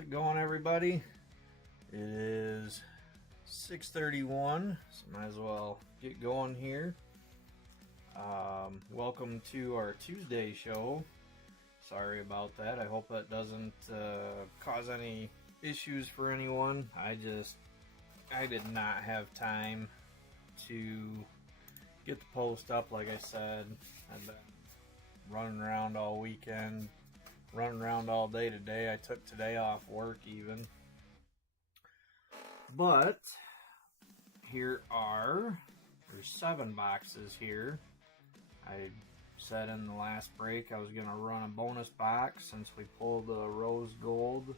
it going, everybody? It is 6:31, so might as well get going here. Welcome to our Tuesday show. Sorry about that. I hope that doesn't cause any issues for anyone. I did not have time to get the post up. Like I said, I've been running around all weekend, running around all day today. I took today off work even. But there's 7 boxes here. I said in the last break I was going to run a bonus box since we pulled the rose gold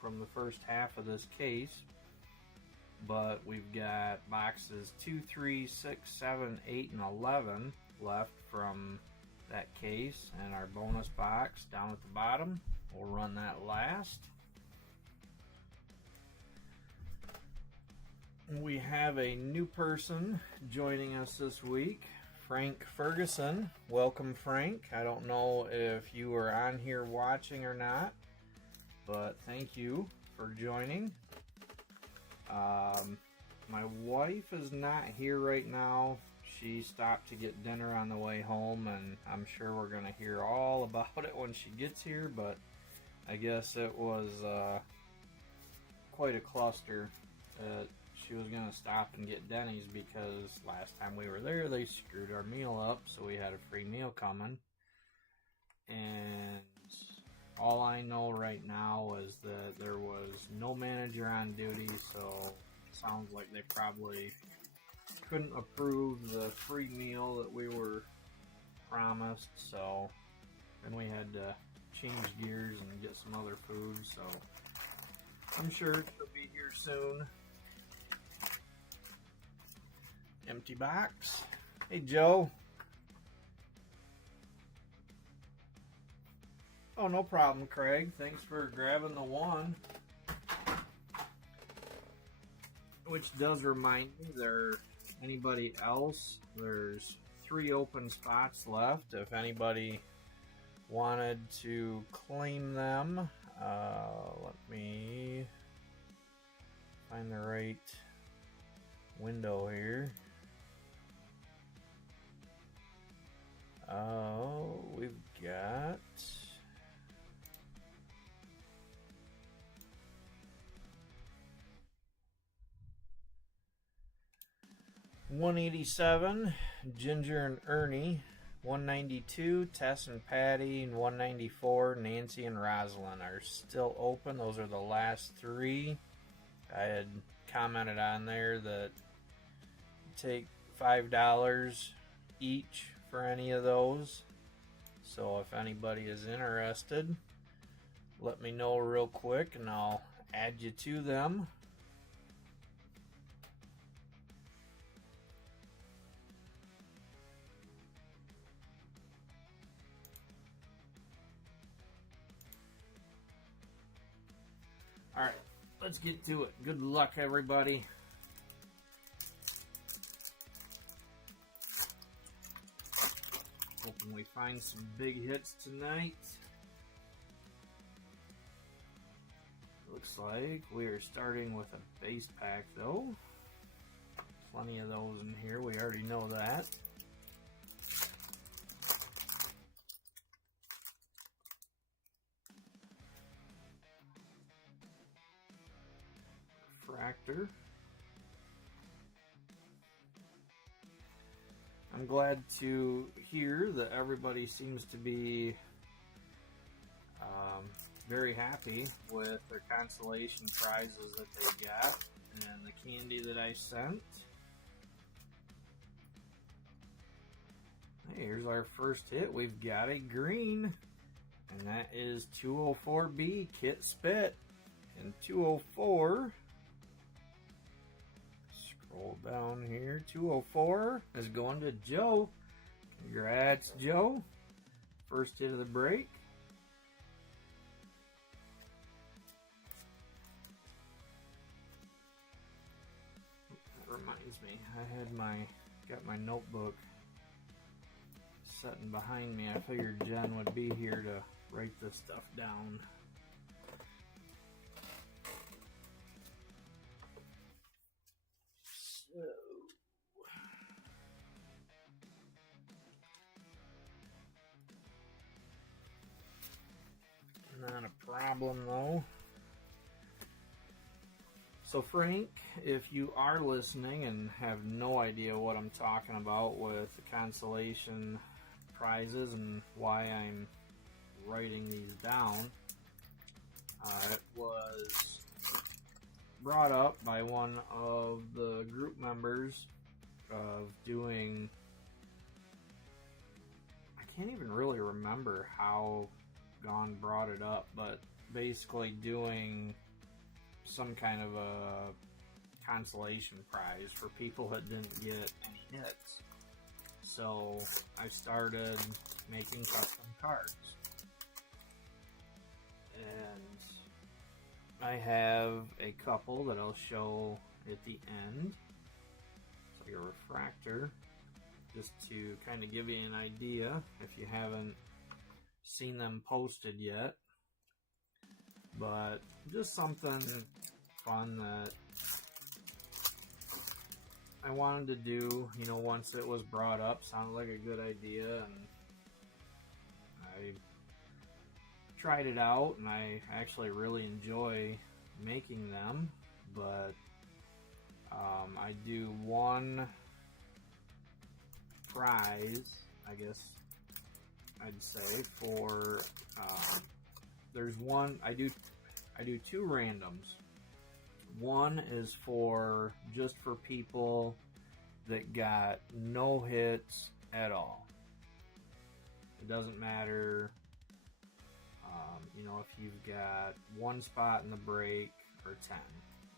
from the first half of this case. But we've got boxes 2, 3, 6, 7, 8, and 11 left from that case, and our bonus box down at the bottom. We'll run that last. We have a new person joining us this week, Frank Ferguson. Welcome, Frank. I don't know if you were on here watching or not, but thank you for joining. My wife is not here right now. She stopped to get dinner on the way home, and I'm sure we're going to hear all about it when she gets here, but I guess it was quite a cluster. She was going to stop and get Denny's because last time we were there, they screwed our meal up, so we had a free meal coming. And all I know right now is that there was no manager on duty, so it sounds like they probably couldn't approve the free meal that we were promised, so then we had to change gears and get some other food, so I'm sure she'll be here soon. Empty box. Hey, Joe. Oh, no problem, Craig. Thanks for grabbing the one. Which does remind me, anybody else, there's 3 open spots left. If anybody wanted to claim them, let me find the right window here. Oh, we've got $187, Ginger and Ernie. $192, Tess and Patty. And $194, Nancy and Rosalind are still open. Those are the last 3. I had commented on there that take $5 each for any of those. So if anybody is interested, let me know real quick and I'll add you to them. Alright, let's get to it. Good luck, everybody. Hoping we find some big hits tonight. Looks like we are starting with a base pack, though. Plenty of those in here. We already know that. Refractor. I'm glad to hear that everybody seems to be very happy with their consolation prizes that they got and the candy that I sent. Hey, here's our first hit. We've got a green, and that is 204B Kit Spit. And 204, scroll down here, 204 is going to Joe. Congrats, Joe. First hit of the break. That reminds me, I had got my notebook sitting behind me. I figured Jen would be here to write this stuff down. problem though. So Frank, if you are listening and have no idea what I'm talking about with the consolation prizes and why I'm writing these down, it was brought up by one of the group members of doing, I can't even really remember how Gone brought it up, but basically doing some kind of a consolation prize for people that didn't get any hits. So I started making custom cards. And I have a couple that I'll show at the end. It's like a refractor, just to kind of give you an idea if you haven't seen them posted yet. But just something fun that I wanted to do, you know, once it was brought up. Sounded like a good idea, and I tried it out, and I actually really enjoy making them. But I do one prize, I guess I'd say, for there's one, I do two randoms. One is for just for people that got no hits at all. It doesn't matter, you know, if you've got one spot in the break or 10.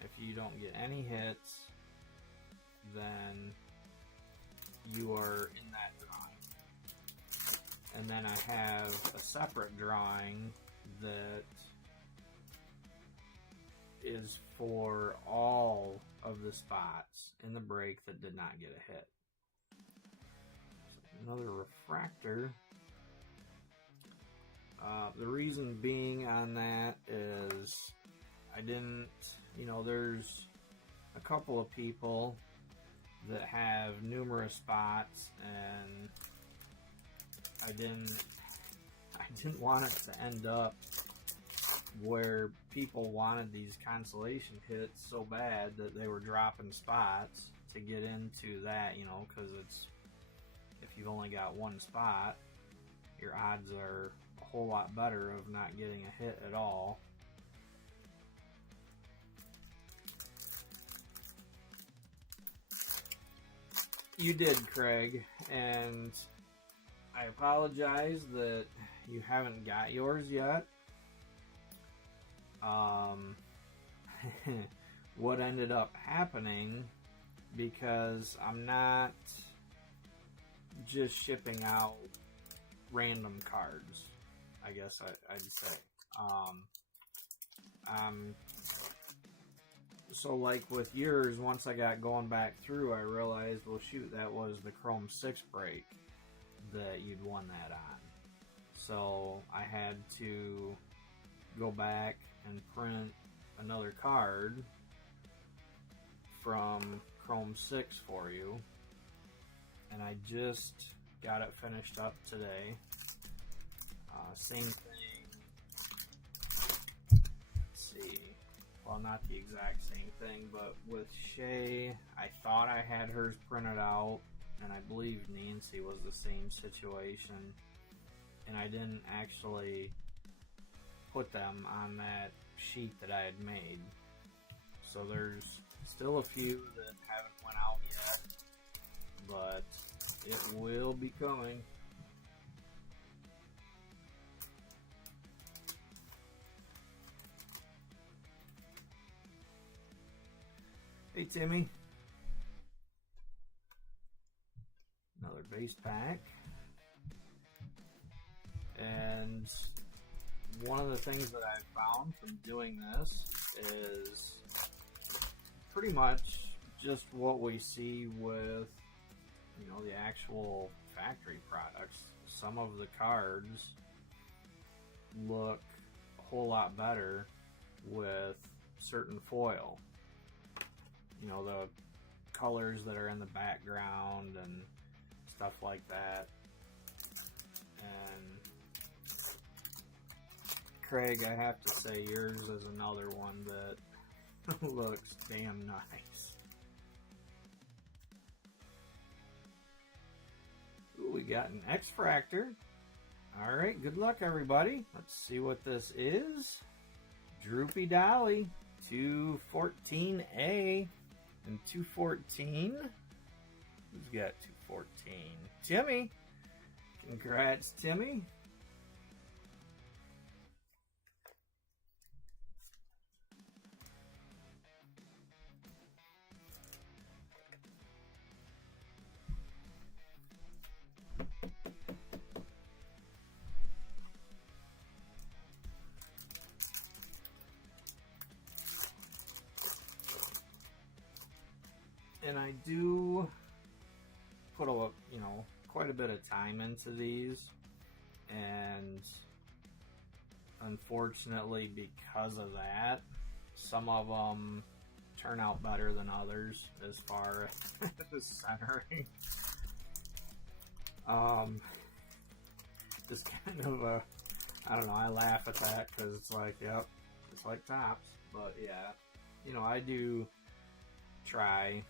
If you don't get any hits, then you are in that drawing. And then I have a separate drawing that is for all of the spots in the break that did not get a hit. So another refractor. The reason being on that is I didn't, you know, there's a couple of people that have numerous spots, and I didn't want it to end up where people wanted these consolation hits so bad that they were dropping spots to get into that, you know, because it's, if you've only got one spot, your odds are a whole lot better of not getting a hit at all. You did, Craig, and I apologize that you haven't got yours yet. What ended up happening, because I'm not just shipping out random cards, I guess I'd say. So like with yours, once I got going back through, I realized, well shoot, that was the Chrome 6 break that you'd won that on. So I had to go back and print another card from Chrome 6 for you, and I just got it finished up today. Same thing, let's see, well, not the exact same thing, but with Shay, I thought I had hers printed out, and I believe Nancy was the same situation, and I didn't actually put them on that sheet that I had made. So there's still a few that haven't went out yet, but it will be coming. Hey Timmy, another base pack. And one of the things that I've found from doing this is pretty much just what we see with, you know, the actual factory products. Some of the cards look a whole lot better with certain foil. You know, the colors that are in the background and stuff like that. And Craig, I have to say yours is another one that looks damn nice. Ooh, we got an X-Fractor. Alright, good luck everybody. Let's see what this is. Droopy Dolly, 214A and 214. Who's got 214? Timmy. Congrats, Timmy. And I do put quite a bit of time into these, and unfortunately because of that, some of them turn out better than others as far as centering. Just kind of I don't know, I laugh at that because it's like, yep, it's like tops. But yeah, I do try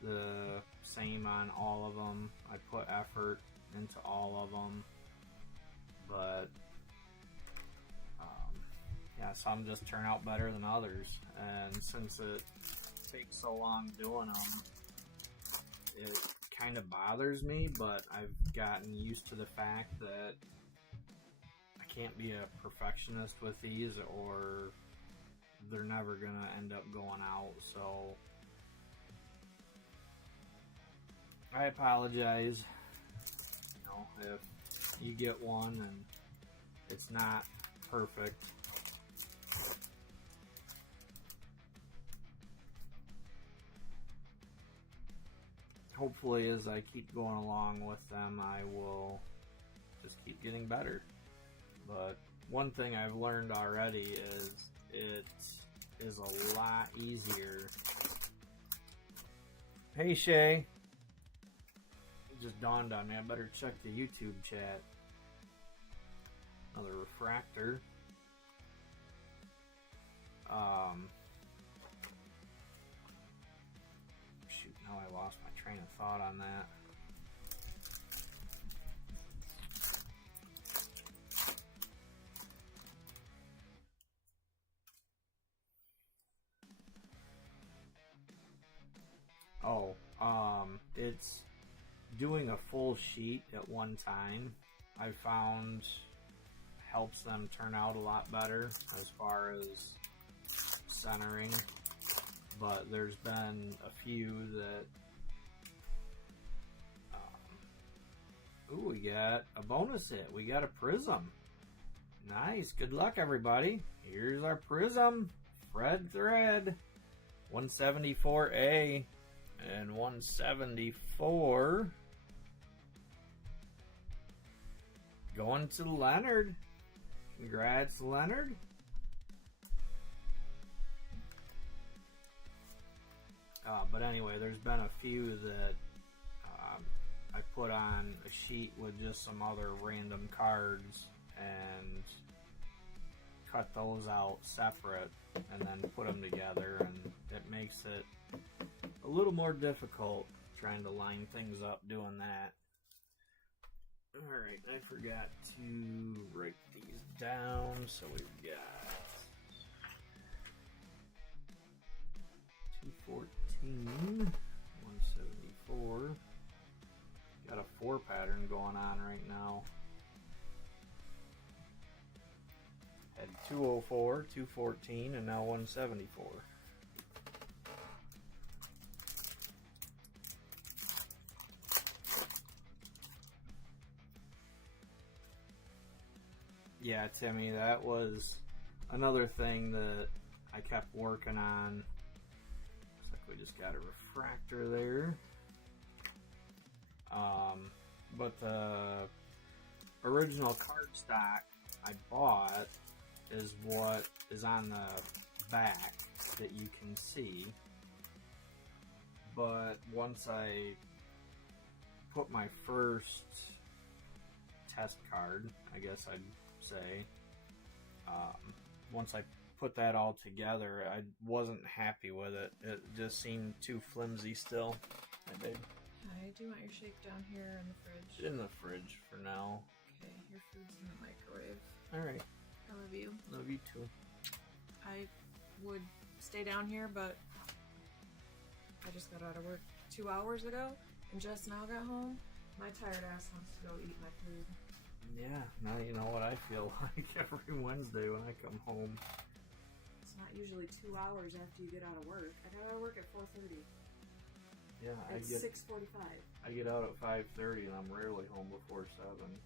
the same on all of them. I put effort into all of them, but yeah, some just turn out better than others, and since it takes so long doing them, it kind of bothers me, but I've gotten used to the fact that I can't be a perfectionist with these or they're never gonna end up going out. So I apologize, if you get one and it's not perfect. Hopefully, as I keep going along with them, I will just keep getting better. But one thing I've learned already is it is a lot easier. Hey, Shay. It just dawned on me, I better check the YouTube chat. Another refractor. Shoot, now I lost my train of thought on that. It's doing a full sheet at one time, I found helps them turn out a lot better as far as centering. But there's been a few that ooh, we got a bonus hit. We got a prism. Nice. Good luck, everybody. Here's our prism. Fred Thread. 174A and 174. Going to Leonard. Congrats, Leonard. But anyway, there's been a few that I put on a sheet with just some other random cards and cut those out separate and then put them together, and it makes it a little more difficult trying to line things up doing that. Alright, I forgot to write these down, so we've got 214, 174. Got a 4 pattern going on right now. Had 204, 214, and now 174. Yeah, Timmy, that was another thing that I kept working on. Looks like we just got a refractor there. But the original cardstock I bought is what is on the back that you can see. But once I put my first test card, I guess I'd say, once I put that all together, I wasn't happy with it. It just seemed too flimsy still. I do you want your shake down here in the fridge? In the fridge for now. Okay, your food's in the microwave. Alright. I love you. Love you too. I would stay down here, but I just got out of work 2 hours ago and just now got home. My tired ass wants to go eat my food. Yeah, now you know what I feel like every Wednesday when I come home. It's not usually 2 hours after you get out of work. I got out of work at 4:30. Yeah, it's 6:45. I get out at 5:30 and I'm rarely home before 7.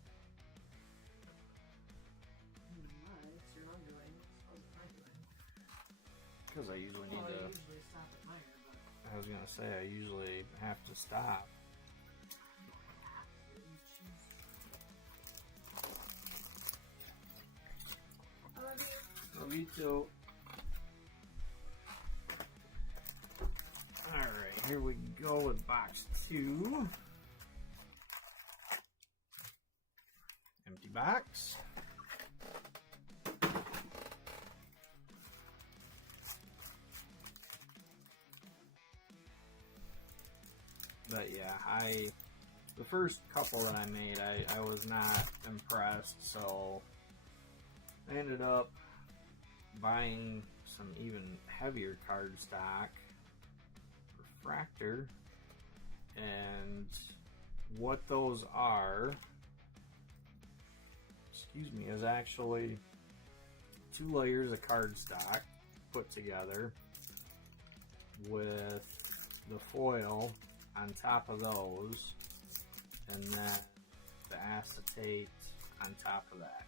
It's your own doing. It's my doing. Because I usually need I to. usually stop at Meijer, but I was gonna say I usually have to stop. I love you. Love you too. Alright, here we go with box 2. Empty box. But yeah, the first couple that I made, I was not impressed, so I ended up buying some even heavier cardstock, refractor, and what those are, is actually 2 layers of cardstock put together with the foil on top of those, and then the acetate on top of that.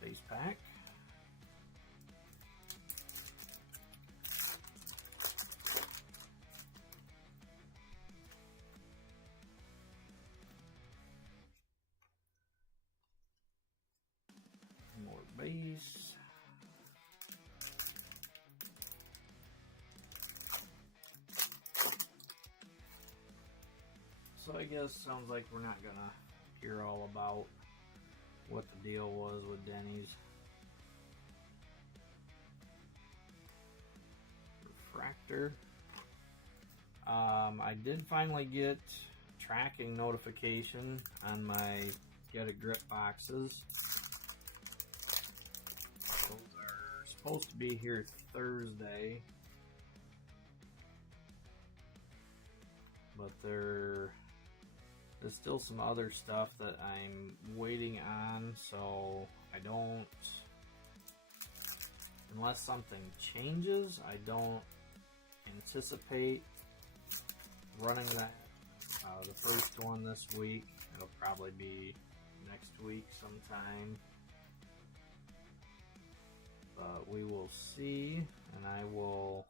Base pack. More base. So I guess sounds like we're not gonna hear all about what the deal was with Denny's. Refractor. I did finally get tracking notification on my Get a Grip boxes. Those are supposed to be here Thursday, but there's still some other stuff that I'm waiting on, so I don't, unless something changes, I don't anticipate running that. The first one this week, it'll probably be next week sometime, but we will see, and I will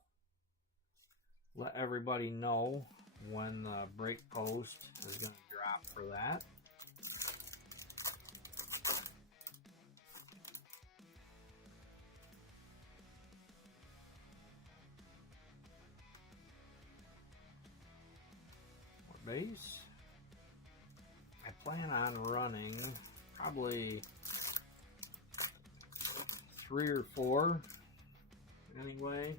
let everybody know when the break post is going to drop for that. More base. I plan on running probably 3 or 4 anyway.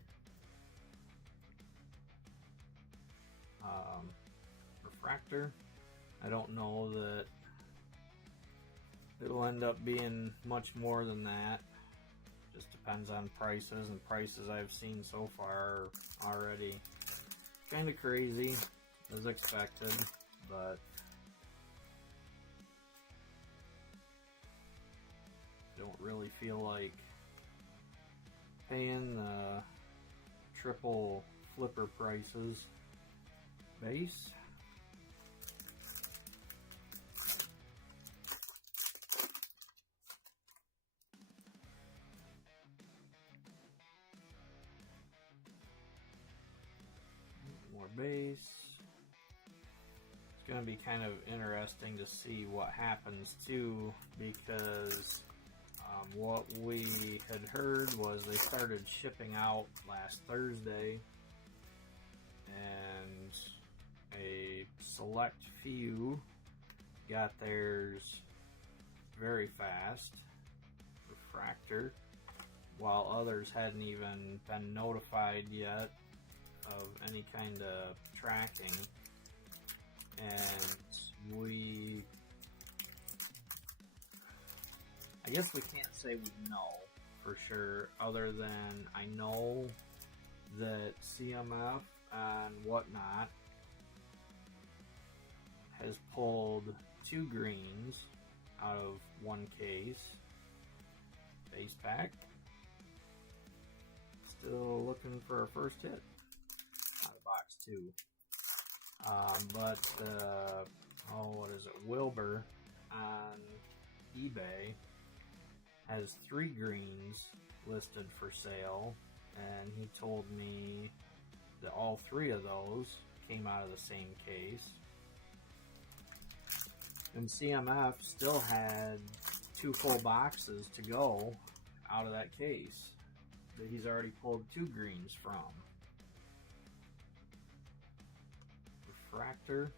Refractor. I don't know that it'll end up being much more than that. Just depends on prices, and prices I've seen so far are already kind of crazy as expected, but don't really feel like paying the triple flipper prices. Base. More base. It's going to be kind of interesting to see what happens too, because what we had heard was they started shipping out last Thursday, and a select select few got theirs very fast, Refractor, while others hadn't even been notified yet of any kind of tracking. And I guess we can't say we know for sure, other than I know that CMF and whatnot has pulled 2 greens out of 1 case. Base pack. Still looking for a first hit out of box 2. What is it? Wilbur on eBay has 3 greens listed for sale, and he told me that all 3 of those came out of the same case. And CMF still had 2 full boxes to go out of that case that he's already pulled 2 greens from. Refractor.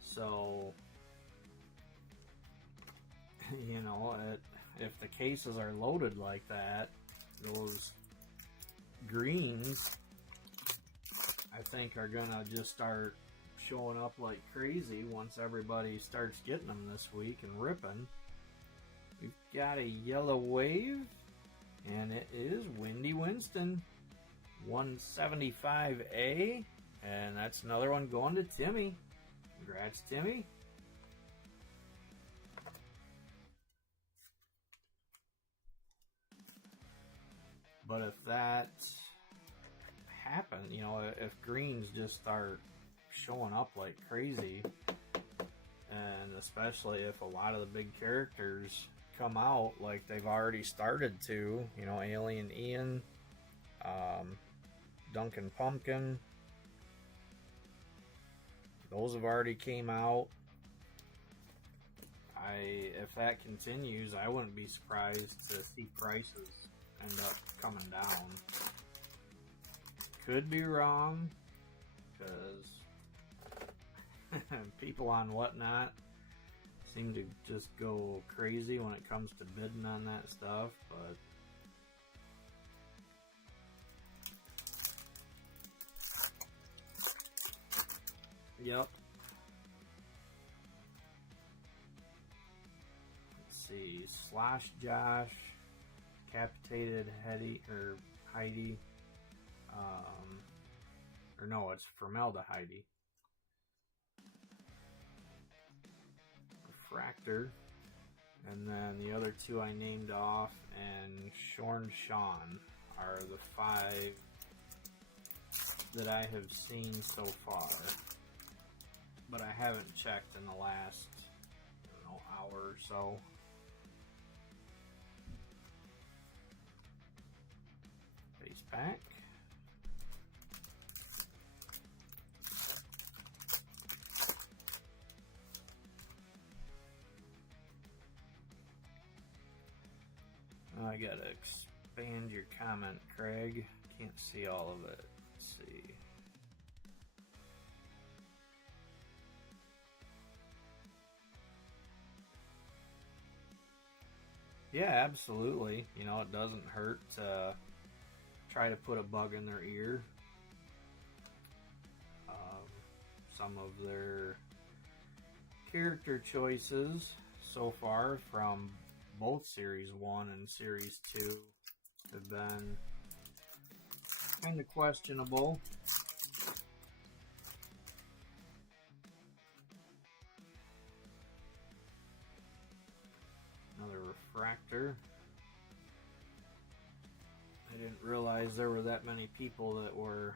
So, you know, if the cases are loaded like that, those greens, I think, are gonna just start showing up like crazy once everybody starts getting them this week and ripping. We've got a yellow wave, and it is Windy Winston 175A, and that's another one going to Timmy. Congrats, Timmy. But if that happens, you know, if greens just start showing up like crazy, and especially if a lot of the big characters come out like they've already started to, you know, Alien Ian, Duncan Pumpkin, those have already came out. If that continues, I wouldn't be surprised to see prices end up coming down. Could be wrong, because people on Whatnot seem to just go crazy when it comes to bidding on that stuff, but yep. Let's see. Slosh Josh, Capitated Heidi, or no, it's Formaldehyde. Refractor, and then the other 2 I named off, and Shorn Sean are the 5 that I have seen so far. But I haven't checked in the last, hour or so. Base pack. I gotta expand your comment, Craig. Can't see all of it. Let's see. Yeah, absolutely. You know, it doesn't hurt to try to put a bug in their ear. Some of their character choices so far from both Series 1 and Series 2 have been kind of questionable. Another Refractor. I didn't realize there were that many people that were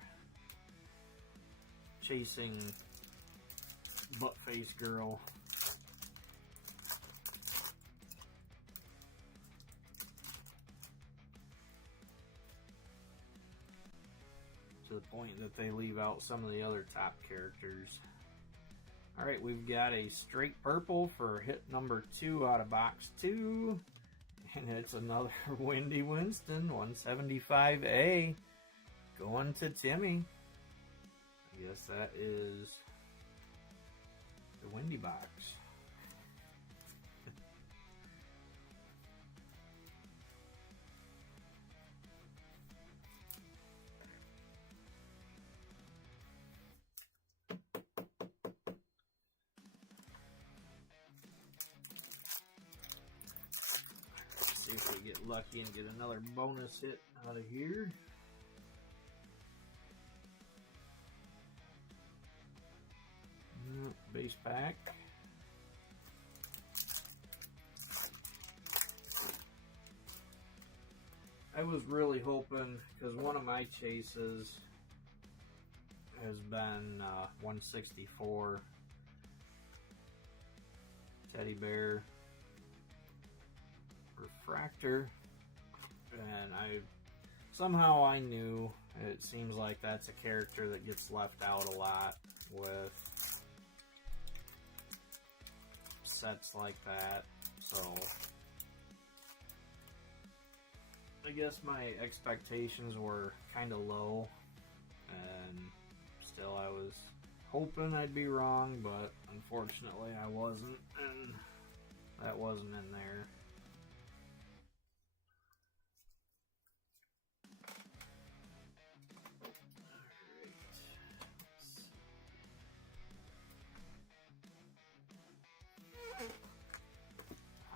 chasing Buttface Girl. To the point that they leave out some of the other top characters. Alright, we've got a straight purple for hit number 2 out of box 2. And it's another Windy Winston 175A going to Timmy. I guess that is The Windy Box. See if we get lucky and get another bonus hit out of here. Base pack. I was really hoping, because one of my chases has been 164 Teddy Bear Refractor, and somehow I knew, it seems like that's a character that gets left out a lot with sets like that, so I guess my expectations were kind of low, and still I was hoping I'd be wrong, but unfortunately I wasn't, and that wasn't in there.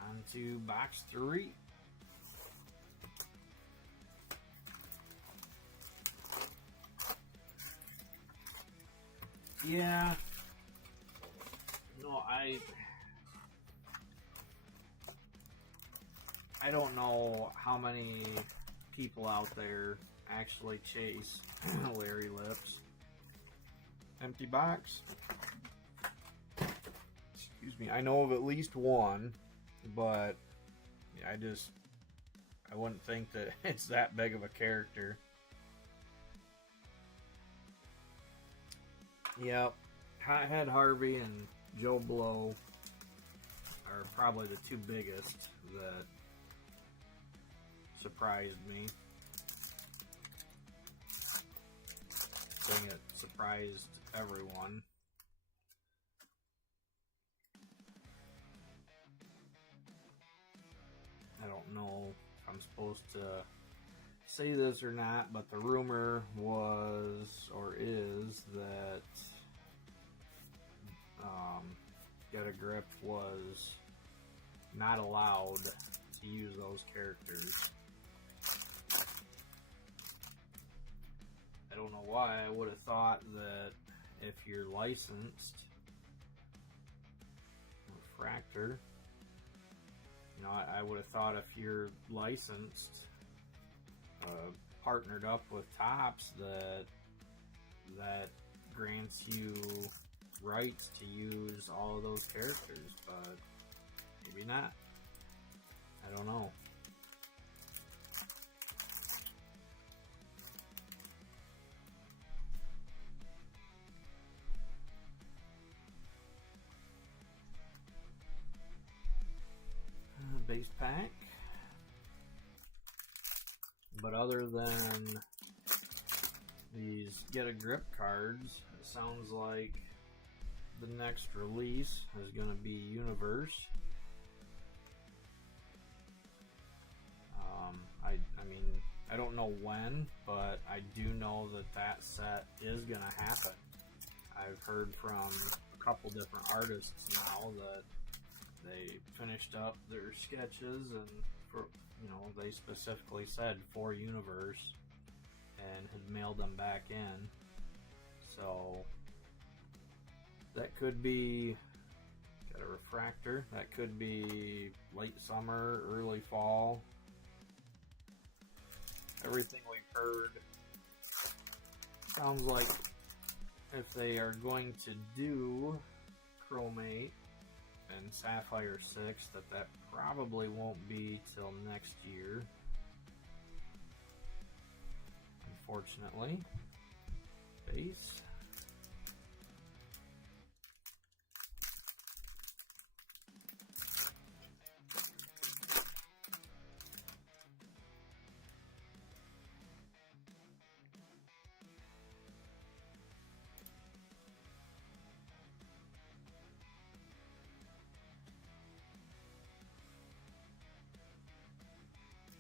On to box 3. Yeah. No, I don't know how many people out there actually chase Larry Lips. Empty box. Excuse me. I know of at least one, but I wouldn't think that it's that big of a character. Yep. Hothead Harvey and Joe Blow are probably the two biggest that surprised me. I think it surprised everyone. I don't know if I'm supposed to say this or not, but the rumor was, or is, that Get a Grip was not allowed to use those characters. I don't know why. I would have thought that if you're licensed Refractor, you know, I would have thought if you're licensed, partnered up with Topps, that grants you rights to use all of those characters, but maybe not. I don't know. Base pack. But other than these Get a Grip cards, it sounds like the next release is going to be Universe. I mean, I don't know when, but I do know that set is going to happen. I've heard from a couple different artists now that they finished up their sketches, and for, you know, they specifically said for Universe and had mailed them back in. So that could be, got a Refractor, that could be late summer, early fall. Everything we've heard sounds like if they are going to do Chrome 8 and Sapphire 6, that probably won't be till next year, unfortunately. Base.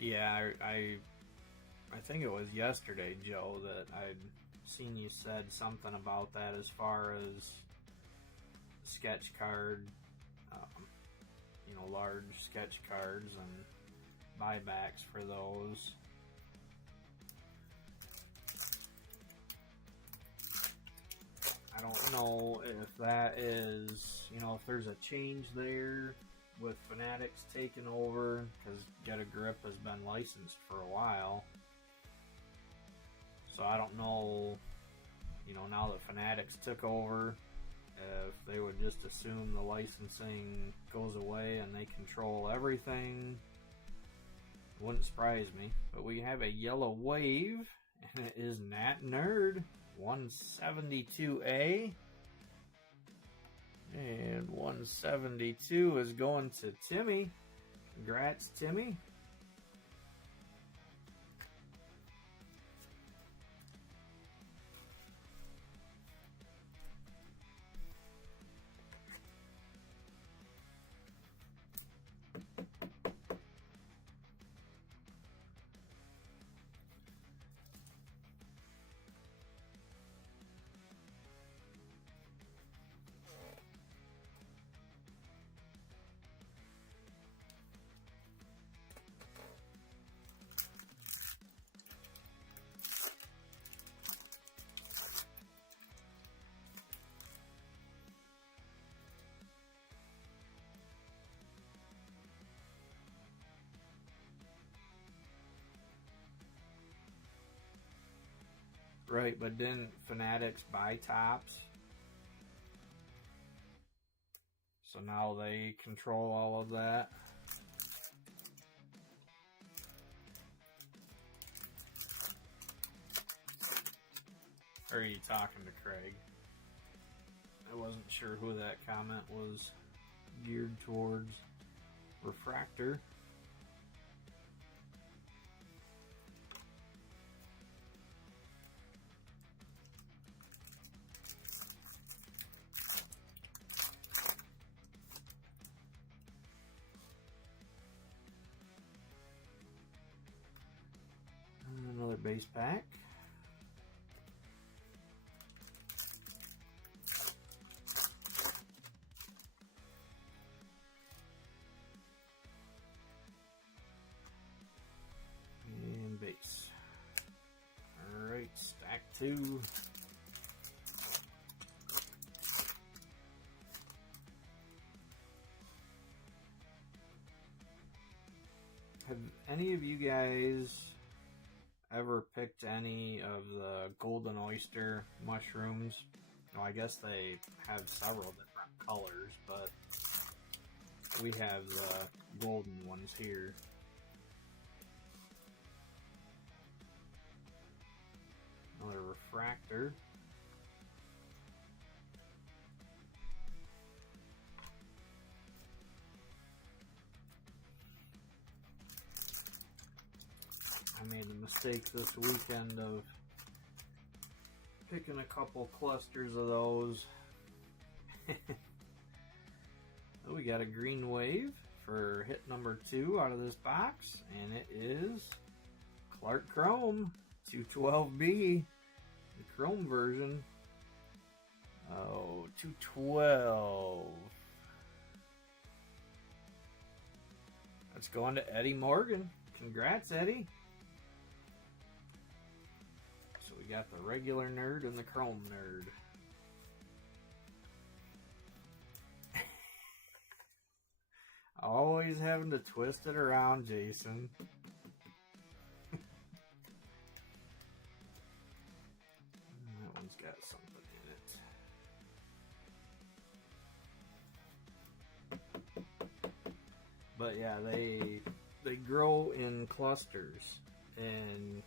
Yeah, I think it was yesterday, Joe, that I'd seen you said something about that as far as sketch card, you know, large sketch cards and buybacks for those. I don't know if that is, you know, if there's a change there with Fanatics taking over, because Get a Grip has been licensed for a while. So I don't know, you know, now that Fanatics took over, if they would just assume the licensing goes away and they control everything. Wouldn't surprise me. But we have a yellow wave, and it is Nat Nerd 172A. And 172 is going to Timmy. Congrats, Timmy. Right, but didn't Fanatics buy Tops? So now they control all of that. Or are you talking to Craig? I wasn't sure who that comment was geared towards. Refractor. Another base pack. And base. Alright, stack 2. Have any of you guys ever picked any of the golden oyster mushrooms? Well, I guess they have several different colors, but we have the golden ones here. Another refractor. I made the mistake this weekend of picking a couple clusters of those. We got a green wave for hit number 2 out of this box, and it is Clark Chrome 212B, the Chrome version. Oh, 212. That's going to Eddie Morgan. Congrats, Eddie. So we got the regular nerd and the Chrome nerd. Always having to twist it around, Jason. That one's got something in it. But yeah, they grow in clusters, and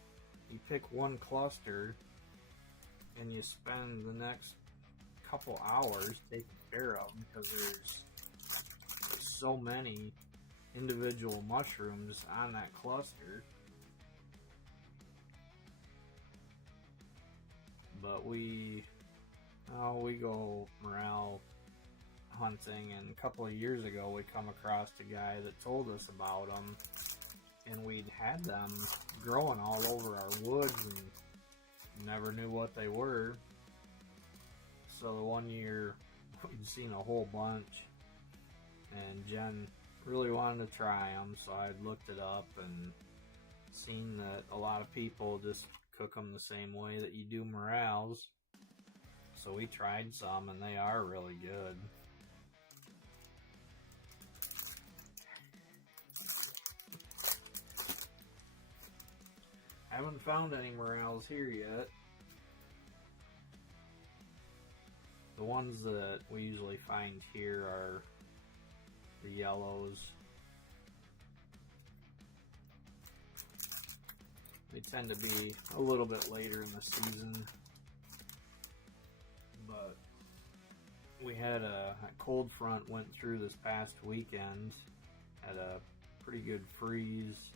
you pick one cluster and you spend the next couple hours taking care of them because there's so many individual mushrooms on that cluster. But we go morale hunting, and a couple of years ago we come across a guy that told us about them, and we'd had them growing all over our woods and never knew what they were. So the one year we'd seen a whole bunch, and Jen really wanted to try them, so I looked it up and seen that a lot of people just cook them the same way that you do morels. So we tried some, and they are really good. Haven't found any morels here yet. The ones that we usually find here are the yellows. They tend to be a little bit later in the season, but we had a cold front went through this past weekend. Had a pretty good freeze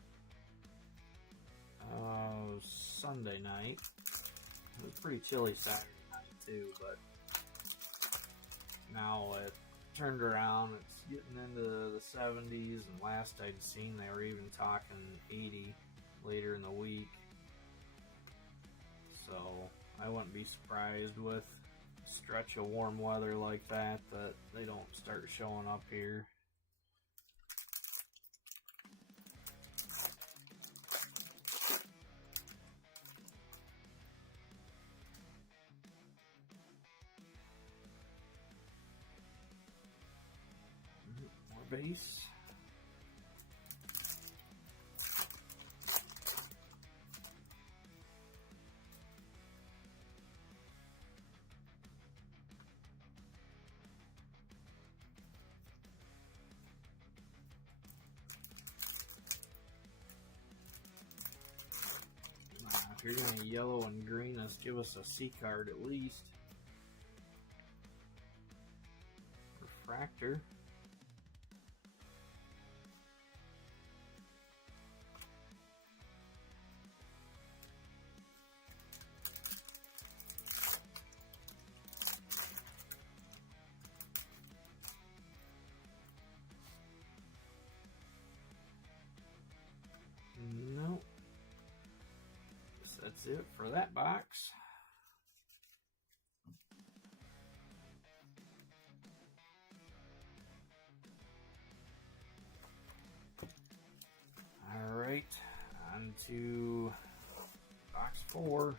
Sunday night. It was pretty chilly Saturday night too, but now it turned around. It's getting into the 70s, and last I'd seen they were even talking 80 later in the week. So I wouldn't be surprised with a stretch of warm weather like that they don't start showing up here. More base. If you're going to yellow and green us, give us a C card at least. Refractor. Nope. That's it for that box. All right, on to box 4.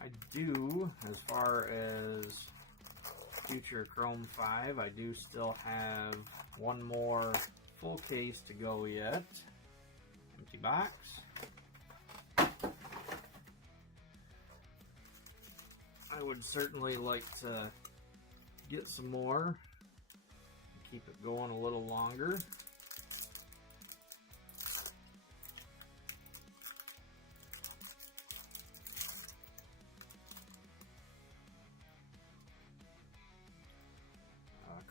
I do, as far as future Chrome 5, I do still have one more full case to go yet. Empty box. I would certainly like to get some more, keep it going a little longer.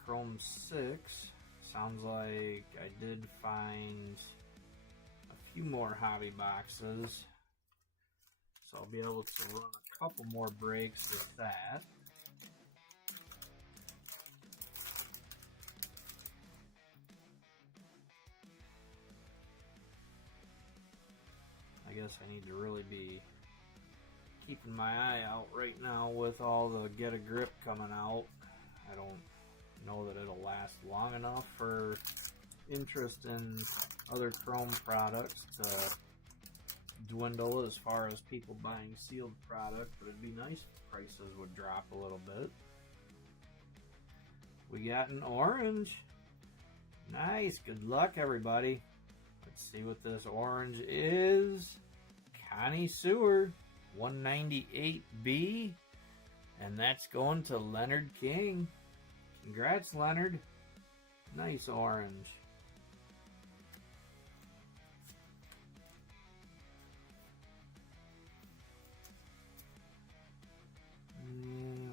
Chrome 6, sounds like I did find a few more hobby boxes, so I'll be able to run a couple more breaks with that. I guess I need to really be keeping my eye out right now with all the Get a Grip coming out. I don't know that it'll last long enough for interest in other Chrome products to dwindle as far as people buying sealed product, but it'd be nice if prices would drop a little bit. We got an orange. Nice. Good luck, everybody. Let's see what this orange is. Connie Sewer, 198B, and that's going to Leonard King. Congrats, Leonard. Nice orange.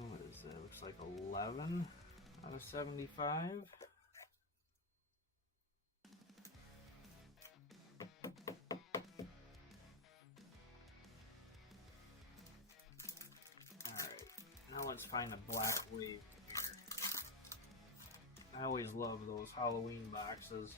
What is that? Looks like 11 out of 75. let's find a black wave here. I always love those Halloween boxes.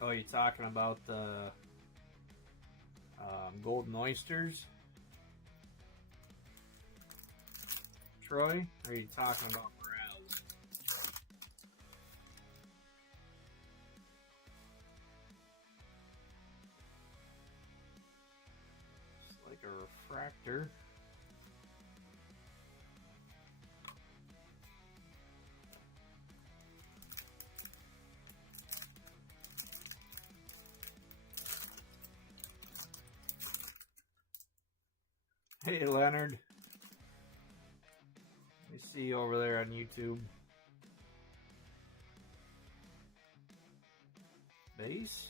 Oh, you talking about the golden oysters, Troy? Or are you talking about morels? It's like a refractor. Hey, Leonard. I see you over there on YouTube. Base?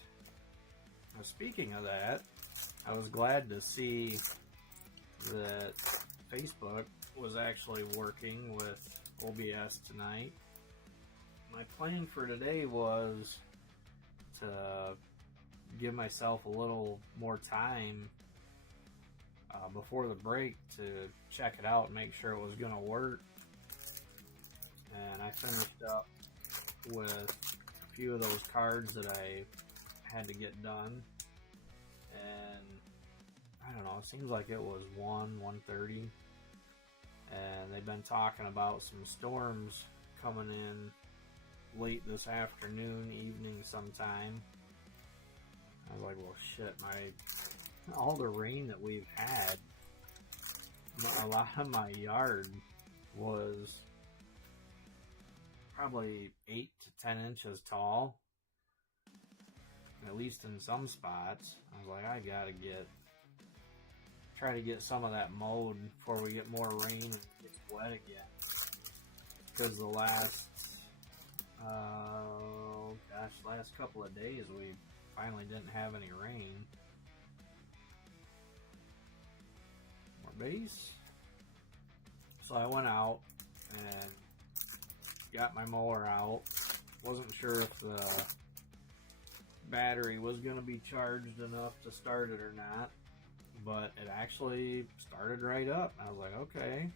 Now, speaking of that, I was glad to see that Facebook was actually working with OBS tonight. My plan for today was to give myself a little more time before the break to check it out and make sure it was going to work. And I finished up with a few of those cards that I had to get done. And I don't know, it seems like it was 1:30. And they've been talking about some storms coming in late this afternoon, evening sometime. I was like, well, shit, all the rain that we've had, a lot of my yard was probably 8 to 10 inches tall, at least in some spots. I was like, I gotta try to get some of that mowed before we get more rain and it gets wet again. Because the last couple of days we finally didn't have any rain. Base. So I went out and got my mower out. Wasn't sure if the battery was going to be charged enough to start it or not, but it actually started right up. I was like, okay,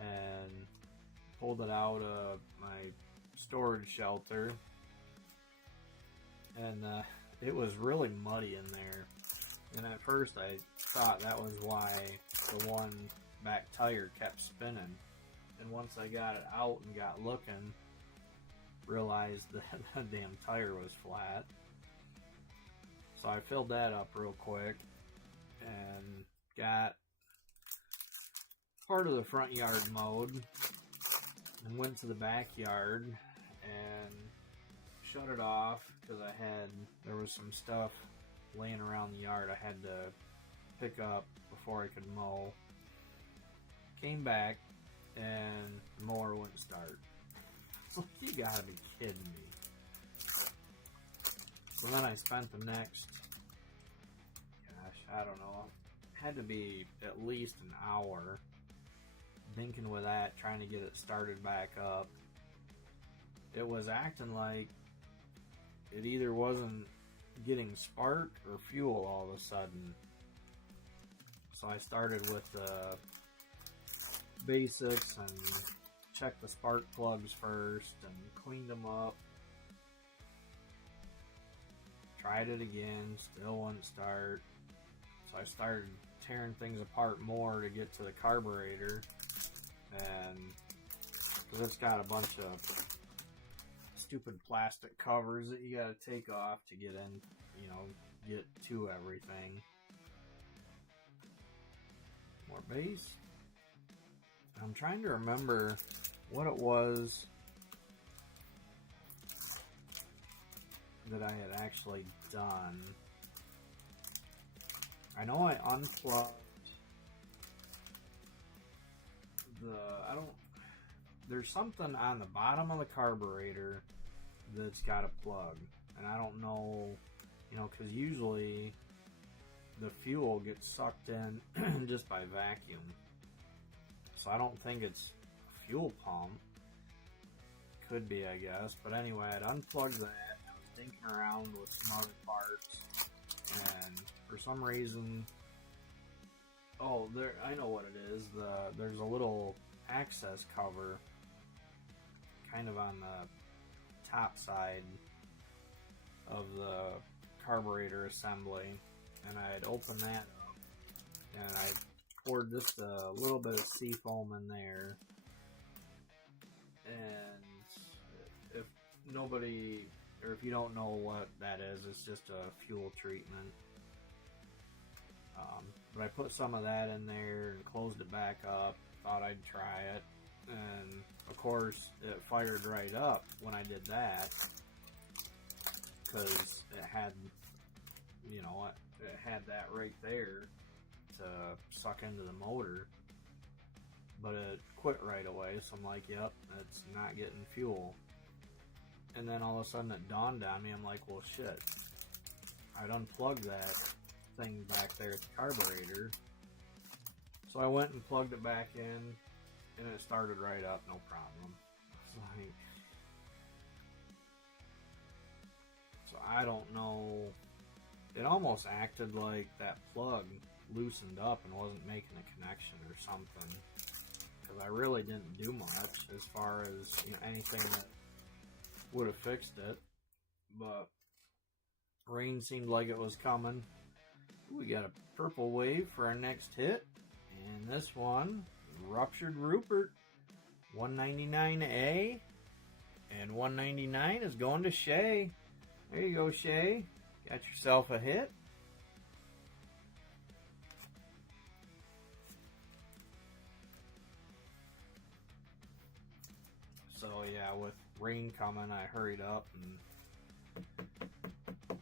and pulled it out of my storage shelter, and it was really muddy in there. And at first I thought that was why the one back tire kept spinning. And once I got it out and got looking, realized that the damn tire was flat. So I filled that up real quick and got part of the front yard mowed and went to the backyard and shut it off because there was some stuff laying around the yard I had to pick up before I could mow. Came back and the mower wouldn't start. You gotta be kidding me. So then I spent the next, I don't know, had to be at least an hour thinking with that, trying to get it started back up. It was acting like it either wasn't getting spark or fuel all of a sudden. So I started with the basics and checked the spark plugs first and cleaned them up. Tried it again, still wouldn't start. So I started tearing things apart more to get to the carburetor, and because it's got a bunch of stupid plastic covers that you gotta take off to get in, get to everything. More base. I'm trying to remember what it was that I had actually done. I know I unplugged there's something on the bottom of the carburetor that's got a plug, and I don't know, because usually the fuel gets sucked in just by vacuum. So I don't think it's a fuel pump. Could be, I guess. But anyway, I'd unplugged that. I was thinking around with some other parts, and for some reason, oh, there, I know what it is. There's a little access cover kind of on the top side of the carburetor assembly, and I'd opened that up, and I poured just a little bit of seafoam in there. And if nobody, or if you don't know what that is, it's just a fuel treatment. But I put some of that in there and closed it back up. Thought I'd try it, and of course it fired right up when I did that, because it had, you know, it had that right there to suck into the motor, but it quit right away. So I'm like, yep, it's not getting fuel. And then all of a sudden it dawned on me, I'm like, well, shit, I'd unplugged that thing back there at the carburetor. So I went and plugged it back in, and it started right up, no problem. It's like, so I don't know, it almost acted like that plug loosened up and wasn't making a connection or something, because I really didn't do much as far as, you know, anything that would have fixed it. But rain seemed like it was coming. We got a purple wave for our next hit, and this one, Ruptured Rupert, 199A, and 199 is going to Shay. There you go, Shay. Got yourself a hit. So yeah, with rain coming, I hurried up and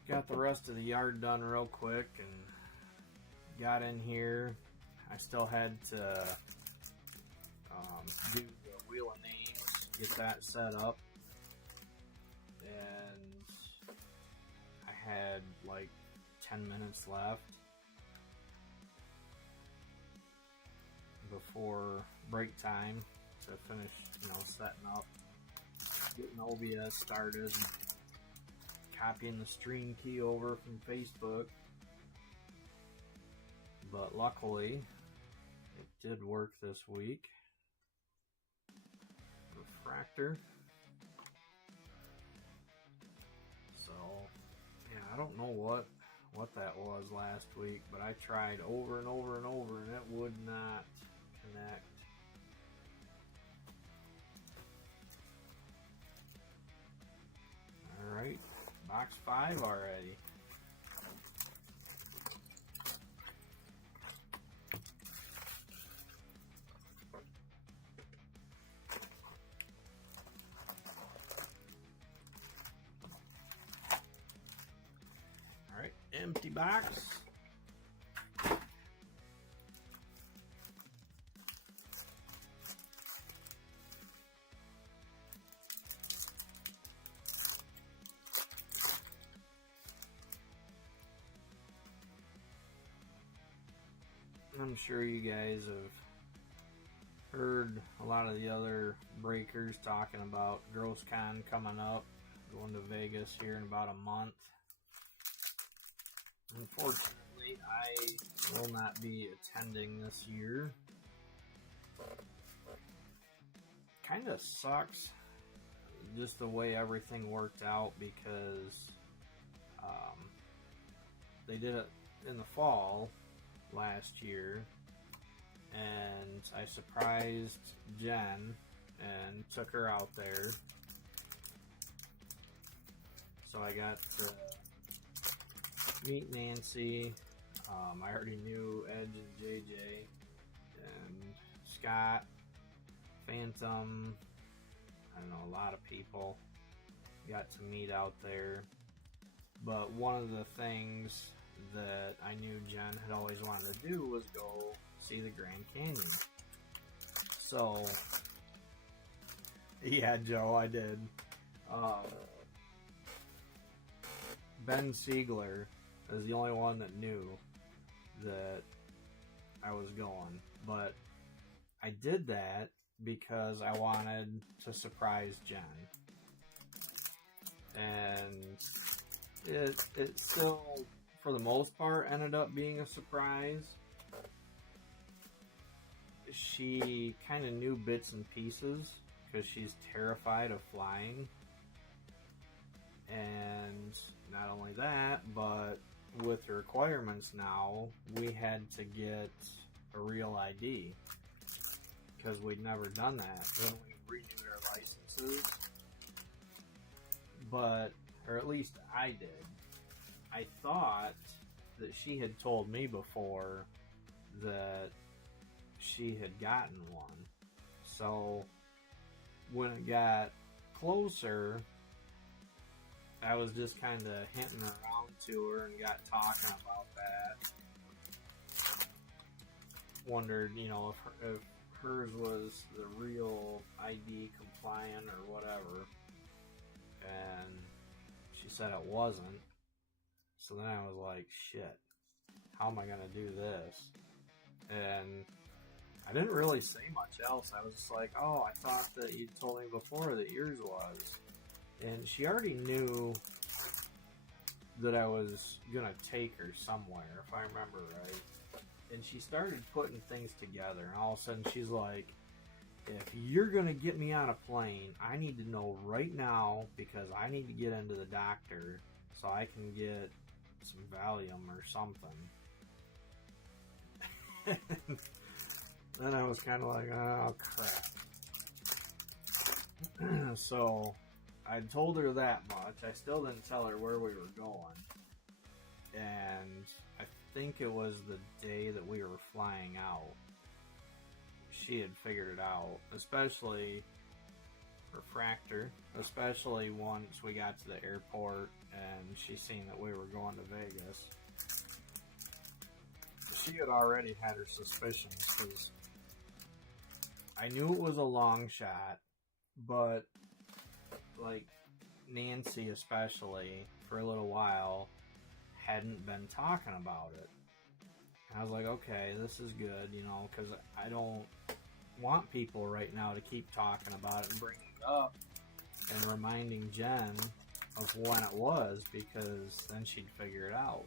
got the rest of the yard done real quick and got in here. I still had to do the wheel of names, get that set up, and I had like 10 minutes left before break time to finish, you know, setting up, getting OBS started, and copying the stream key over from Facebook. But luckily, it did work this week. Refractor. So, yeah, I don't know what that was last week, but I tried over and over and over, and it would not connect. Alright, box 5 already. Alright, empty box. I'm sure you guys have heard a lot of the other breakers talking about GrossCon coming up, going to Vegas here in about a month. Unfortunately, I will not be attending this year. Kind of sucks just the way everything worked out, because they did it in the fall last year, and I surprised Jen and took her out there, so I got to meet Nancy. I already knew Edge and JJ and Scott, Phantom, I don't know, a lot of people got to meet out there. But one of the things that I knew Jen had always wanted to do was go see the Grand Canyon. So, yeah, Joe, I did. Ben Siegler is the only one that knew that I was going, but I did that because I wanted to surprise Jen. And it still, for the most part, ended up being a surprise. She kind of knew bits and pieces because she's terrified of flying. And not only that, but with the requirements now, we had to get a real ID because we'd never done that when we renewed our licenses. But, or at least I did. I thought that she had told me before that she had gotten one. So when it got closer, I was just kind of hinting around to her and got talking about that. Wondered, you know, if hers was the real ID compliant or whatever. And she said it wasn't. So then I was like, shit, how am I going to do this? And I didn't really say much else. I was just like, oh, I thought that you told me before that yours was. And she already knew that I was going to take her somewhere, if I remember right. And she started putting things together. And all of a sudden she's like, if you're going to get me on a plane, I need to know right now because I need to get into the doctor so I can get some Valium or something. Then I was kind of like, oh, crap. So I told her that much. I still didn't tell her where we were going. And I think it was the day that we were flying out. She had figured it out, especially refractor, especially once we got to the airport and she seen that we were going to Vegas. She had already had her suspicions because I knew it was a long shot, but like Nancy especially for a little while hadn't been talking about it. And I was like, okay, this is good, you know, because I don't want people right now to keep talking about it and bringing it up and reminding Jen of when it was, because then she'd figure it out.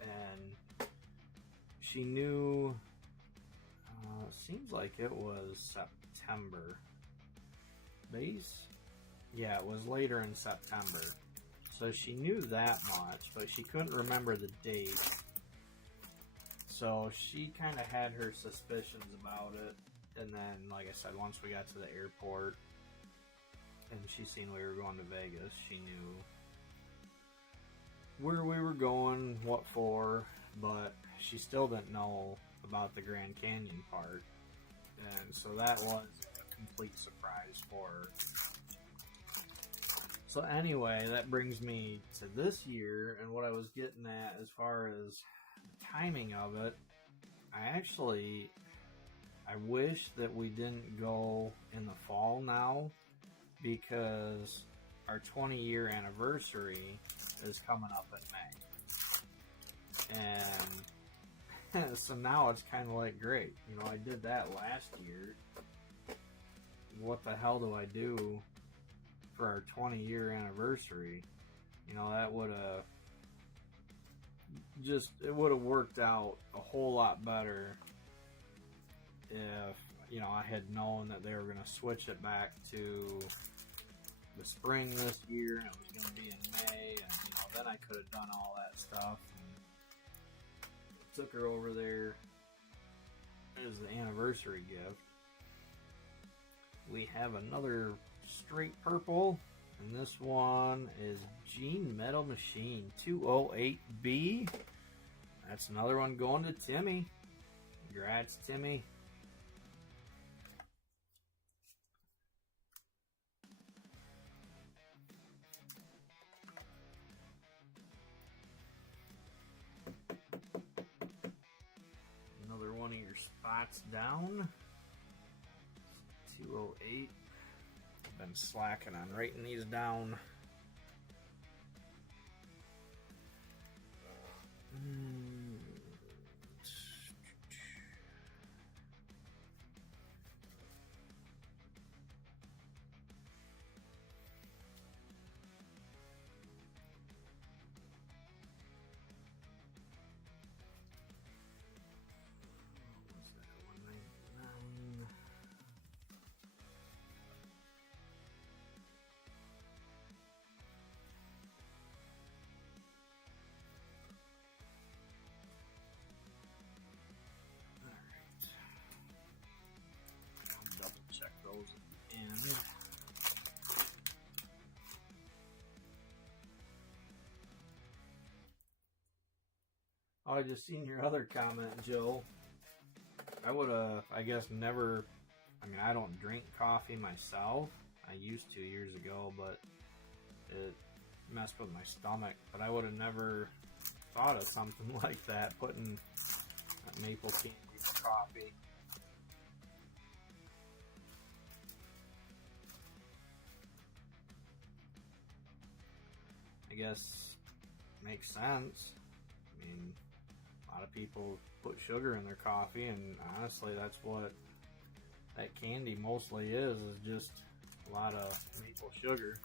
And she knew, seems like it was September. Yeah, it was later in September. So she knew that much, but she couldn't remember the date. So she kind of had her suspicions about it. And then, like I said, once we got to the airport and she seen we were going to Vegas, she knew where we were going, what for, but she still didn't know about the Grand Canyon part. And so that was a complete surprise for her. So anyway, that brings me to this year, and what I was getting at as far as the timing of it, I wish that we didn't go in the fall now, because our 20-year anniversary is coming up in May. And so now it's kind of like, great, you know, I did that last year. What the hell do I do for our 20-year anniversary? You know, that would have it would have worked out a whole lot better if, you know, I had known that they were going to switch it back to the spring this year and it was going to be in May, and, you know, then I could have done all that stuff and took her over there as the anniversary gift. We have another straight purple, and this one is Gene Metal Machine 208B. That's another one going to Timmy. Congrats, Timmy. Another one of your spots down. 208. I've been slacking on writing these down. Oh, I just seen your other comment, Joe. I would have, I guess, never... I mean, I don't drink coffee myself. I used to years ago, but it messed with my stomach. But I would have never thought of something like that, putting maple candy in coffee. I guess makes sense. I mean, a lot of people put sugar in their coffee, and honestly, that's what that candy mostly is just a lot of maple sugar.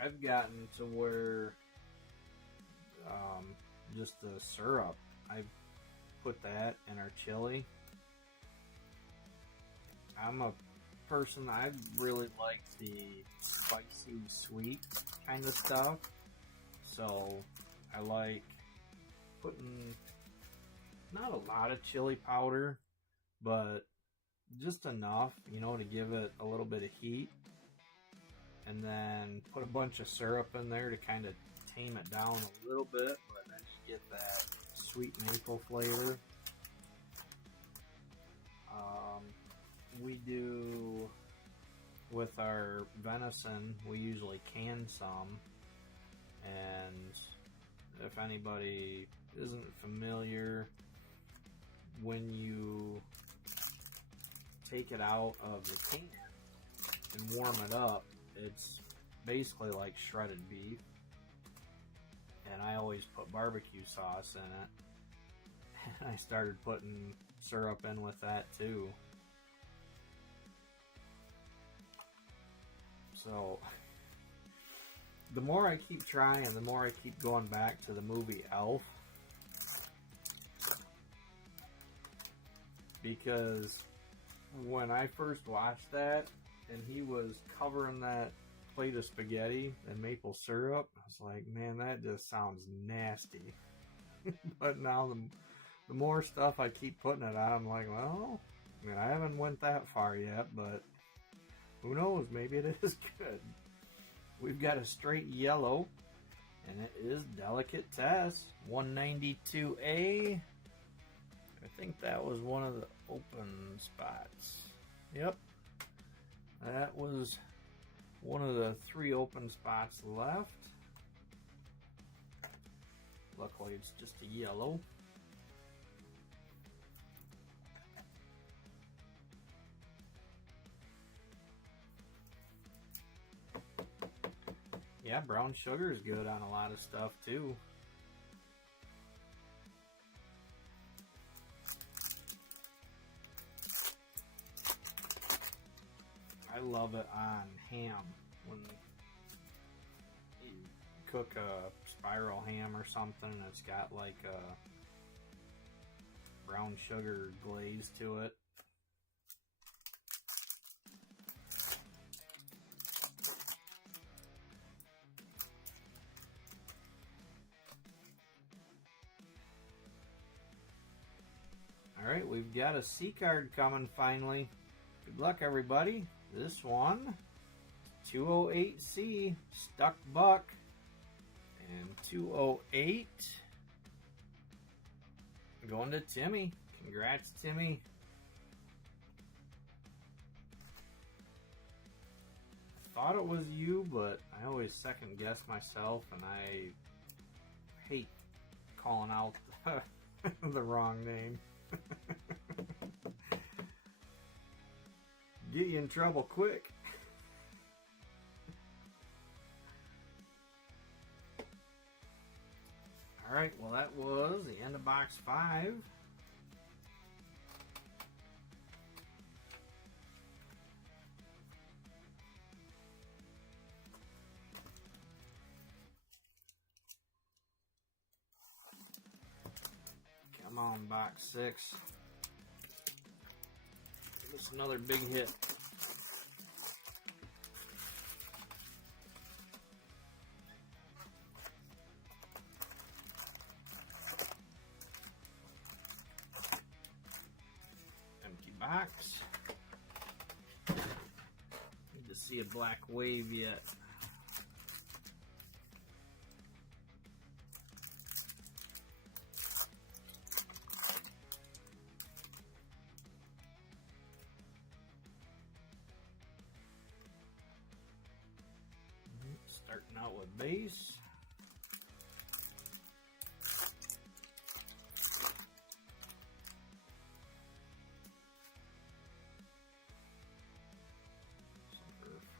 I've gotten to where just the syrup, I put that in our chili. I'm a person, I really like the spicy sweet kind of stuff, so I like putting not a lot of chili powder, but just enough, you know, to give it a little bit of heat, and then put a bunch of syrup in there to kind of tame it down a little bit, but then you get that sweet maple flavor. We do, with our venison, we usually can some, and if anybody isn't familiar, when you take it out of the can and warm it up, it's basically like shredded beef, and I always put barbecue sauce in it, and I started putting syrup in with that too. So the more I keep trying, the more I keep going back to the movie Elf, because when I first watched that and he was covering that plate of spaghetti in maple syrup, I was like, man, that just sounds nasty. But now the more stuff I keep putting it on, I'm like, well, I mean, I haven't went that far yet, but who knows, maybe it is good. We've got a straight yellow, and it is Delicatesse 192A. I think that was one of the open spots. Yep, that was one of the 3 open spots left. Luckily, it's just a yellow. Yeah, brown sugar is good on a lot of stuff too. I love it on ham. When you cook a spiral ham or something, it's got like a brown sugar glaze to it. Alright, we've got a C card coming finally. Good luck, everybody. This one, 208C, Stuck Buck, and 208, going to Timmy. Congrats, Timmy. I thought it was you, but I always second guess myself, and I hate calling out the wrong name. Get you in trouble quick. Alright, well that was the end of box 5. Come on, box 6. Give us another big hit. Empty box. Need to see a black wave yet. Starting out with base.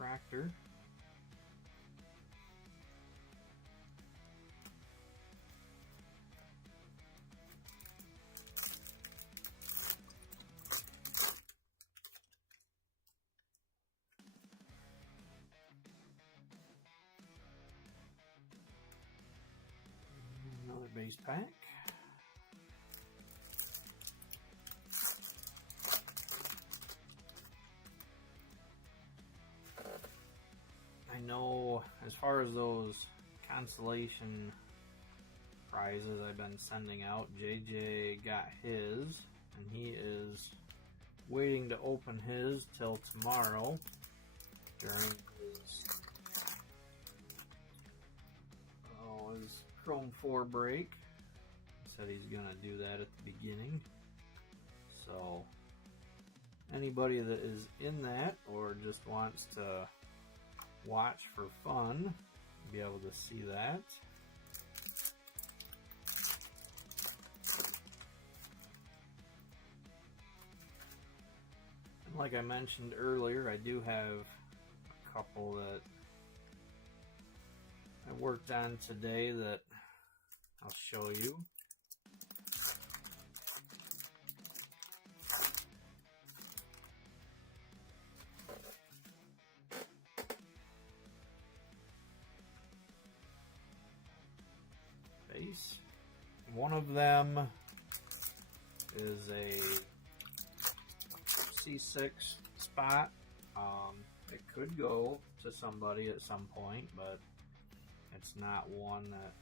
Refractor. Another base pack. I know as far as those consolation prizes I've been sending out, JJ got his, and he is waiting to open his till tomorrow during his Chrome 4 break. He said he's gonna do that at the beginning. So anybody that is in that or just wants to watch for fun, be able to see that. And like I mentioned earlier, I do have a couple that I worked on today that I'll show you. Base. One of them is a C6 spot. It could go to somebody at some point, but it's not one that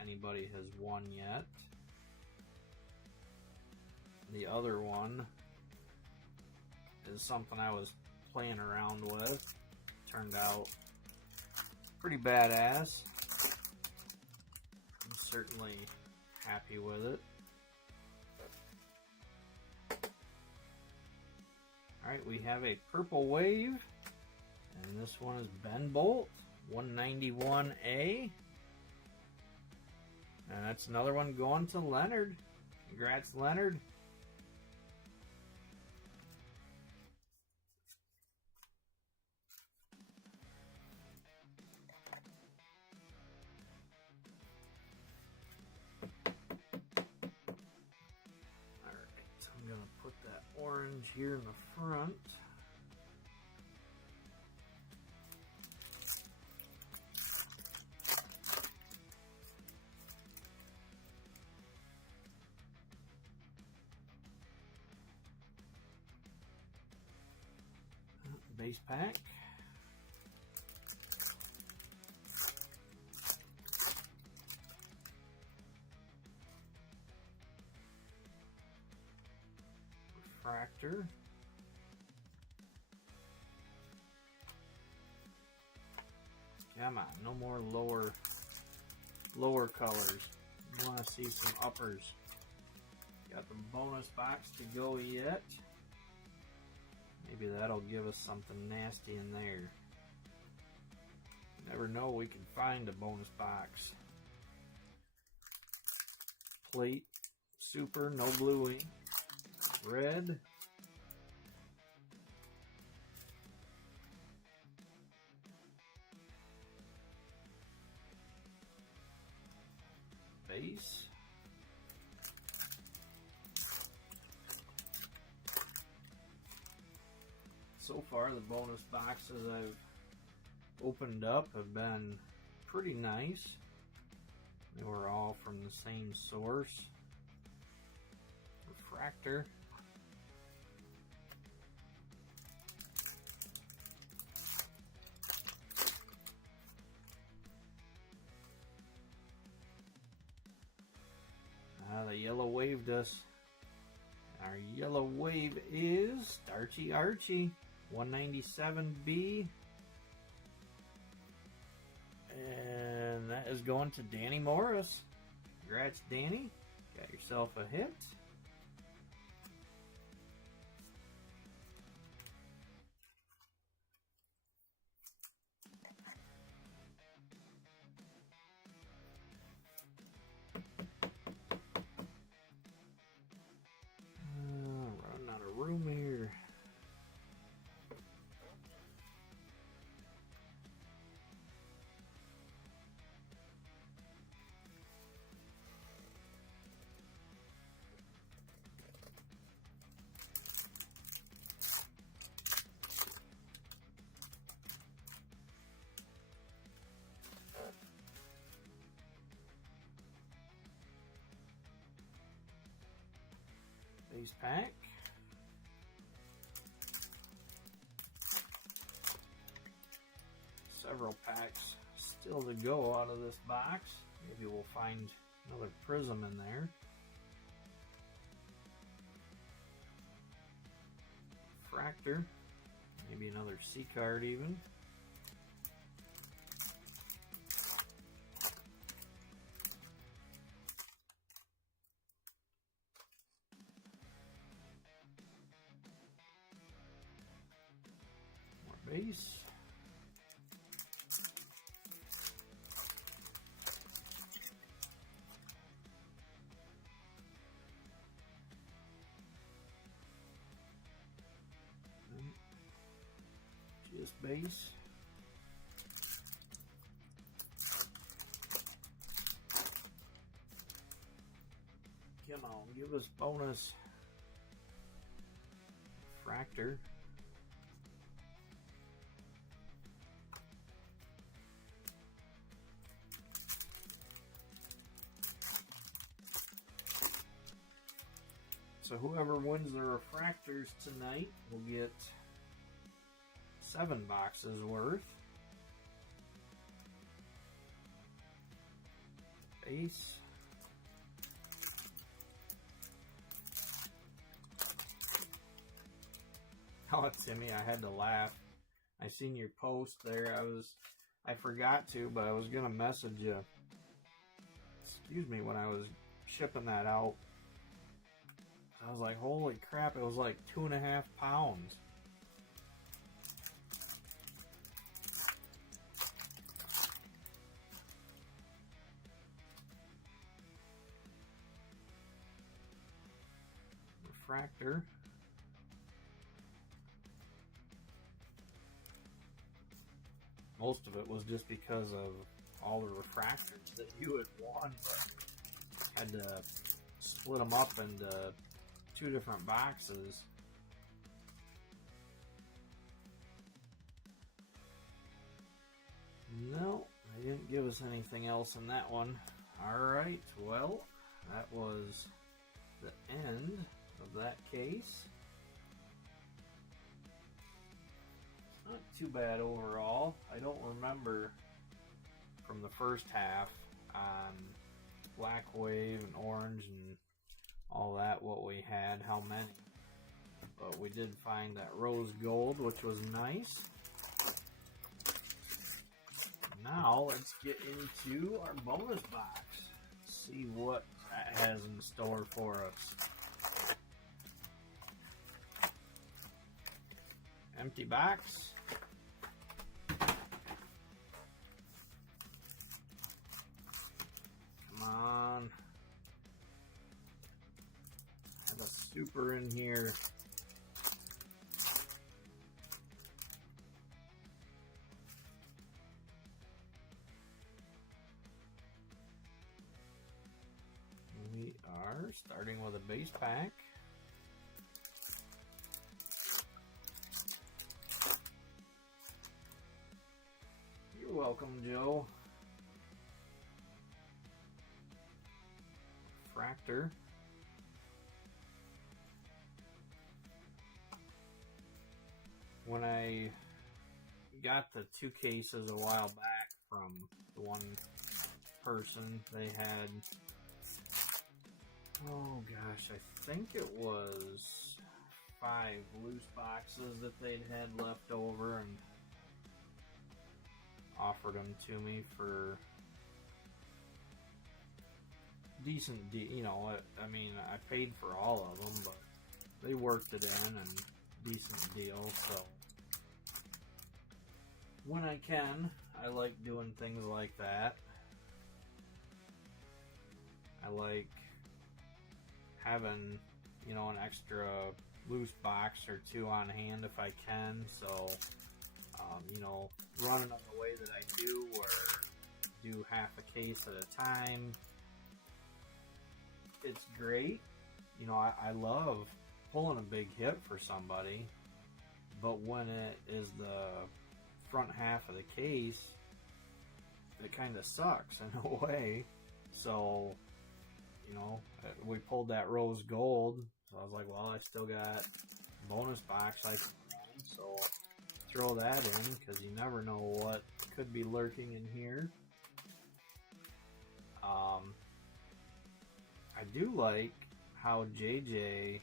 anybody has won yet. The other one is something I was playing around with. Turned out pretty badass. I'm certainly happy with it. Alright, we have a purple wave, and this one is Ben Bolt, 191A. And that's another one going to Leonard. Congrats, Leonard. I'm going to put that orange here in the front. Base pack. Refractor. Come on, no more lower colors. You want to see some uppers. Got the bonus box to go yet. Maybe that'll give us something nasty in there. Never know, we can find a bonus box. Plate, super, no bluey. Red. Base. So far, the bonus boxes I've opened up have been pretty nice. They were all from the same source. Refractor. The yellow waved us. Our yellow wave is Starchy Archie, 197B. And that is going to Danny Morris. Congrats, Danny. Got yourself a hit. Base pack. Several packs still to go out of this box. Maybe we'll find another prism in there. Fractor. Maybe another C card even. More base. Just base. Come on, give us bonus. Fractor. So whoever wins the refractors tonight will get 7 boxes worth. Base. Oh, Timmy, I had to laugh. I seen your post there. I forgot to, but I was gonna message you. Excuse me, when I was shipping that out. I was like, holy crap, it was like 2.5 pounds. Refractor. Most of it was just because of all the refractors that you had won, but had to split them up into 2 different boxes. No, they didn't give us anything else in that one. Alright, well, that was the end of that case. Not too bad overall. I don't remember from the first half on Black Wave and Orange and all that what we had, how many. But we did find that Rose Gold, which was nice. Now let's get into our bonus box. See what that has in store for us. Empty box. Come on. Have a super in here. We are starting with a base pack. You're welcome, Joe. Fractor. When I got the 2 cases a while back from the one person, they had, oh gosh, I think it was 5 loose boxes that they'd had left over and offered them to me for decent, you know, I mean, I paid for all of them, but they worked it in and decent deal, so when I can, I like doing things like that. I like having, you know, an extra loose box or 2 on hand if I can, so you know, running them the way that I do, or do half a case at a time, it's great. You know, I love pulling a big hit for somebody, but when it is the front half of the case, it kind of sucks in a way. So, you know, we pulled that Rose Gold, So I was like, well, I still got bonus box I can run, so throw that in, because you never know what could be lurking in here. I do like how JJ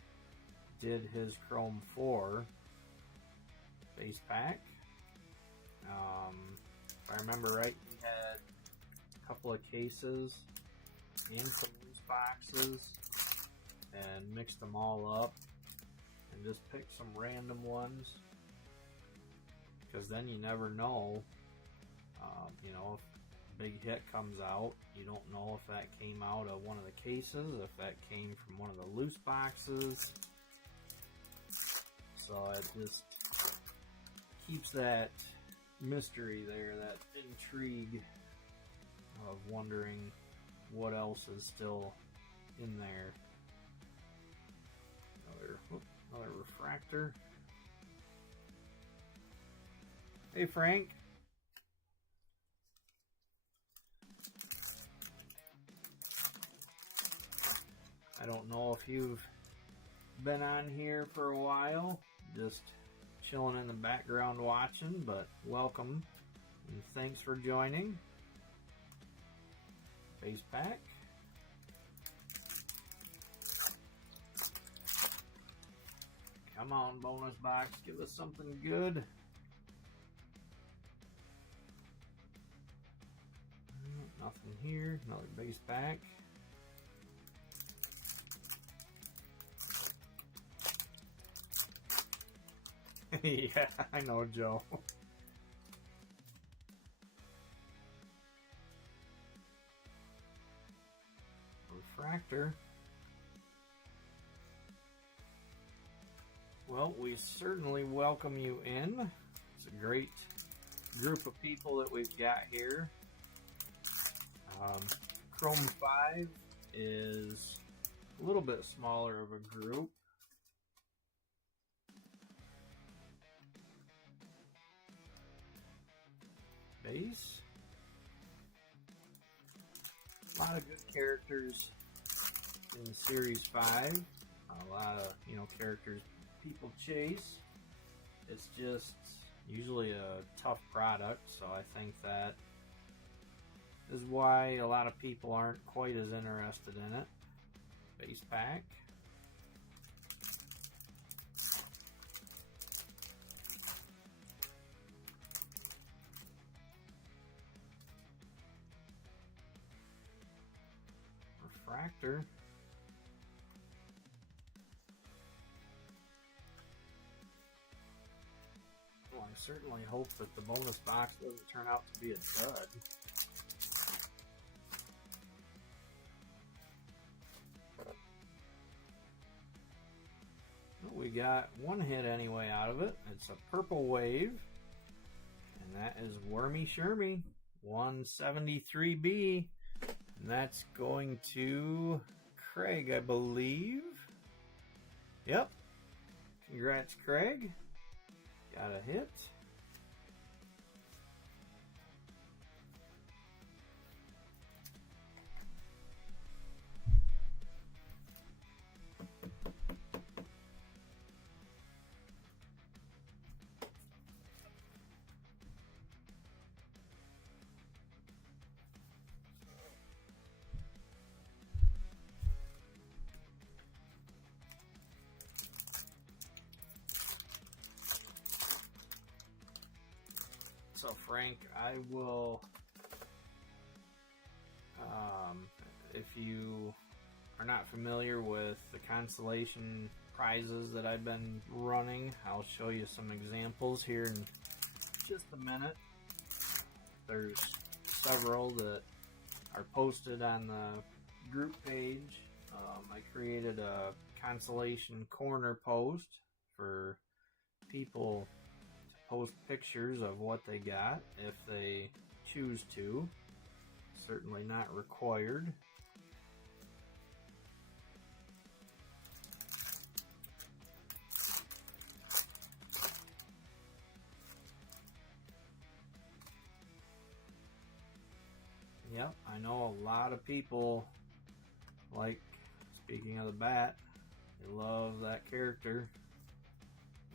did his Chrome 4 base pack. If I remember right, he had a couple of cases and some loose boxes and mixed them all up and just picked some random ones, because then you never know, you know, if a big hit comes out, you don't know if that came out of one of the cases, if that came from one of the loose boxes. So it just keeps that mystery there, that intrigue of wondering what else is still in there. Another refractor. Hey, Frank. I don't know if you've been on here for a while, just chilling in the background watching, but welcome and thanks for joining. Base pack. Come on, bonus box, give us something good. Nothing here. Another base pack. Yeah, I know, Joe. Refractor. Well, we certainly welcome you in. It's a great group of people that we've got here. Chrome 5 is a little bit smaller of a group. Base. A lot of good characters in Series 5. A lot of, you know, characters people chase. It's just usually a tough product, so I think that is why a lot of people aren't quite as interested in it. Base pack. Refractor. Well, I certainly hope that the bonus box doesn't turn out to be a dud. We got one hit anyway out of it. It's a purple wave, and that is Wormy Shermy 173B, and that's going to Craig, I believe. Yep. Congrats, Craig. Got a hit. So Frank, I will, if you are not familiar with the constellation prizes that I've been running, I'll show you some examples here in just a minute. There's several that are posted on the group page. I created a constellation corner post for people post pictures of what they got if they choose to. Certainly not required. Yep, I know a lot of people like, speaking of the bat, You love that character.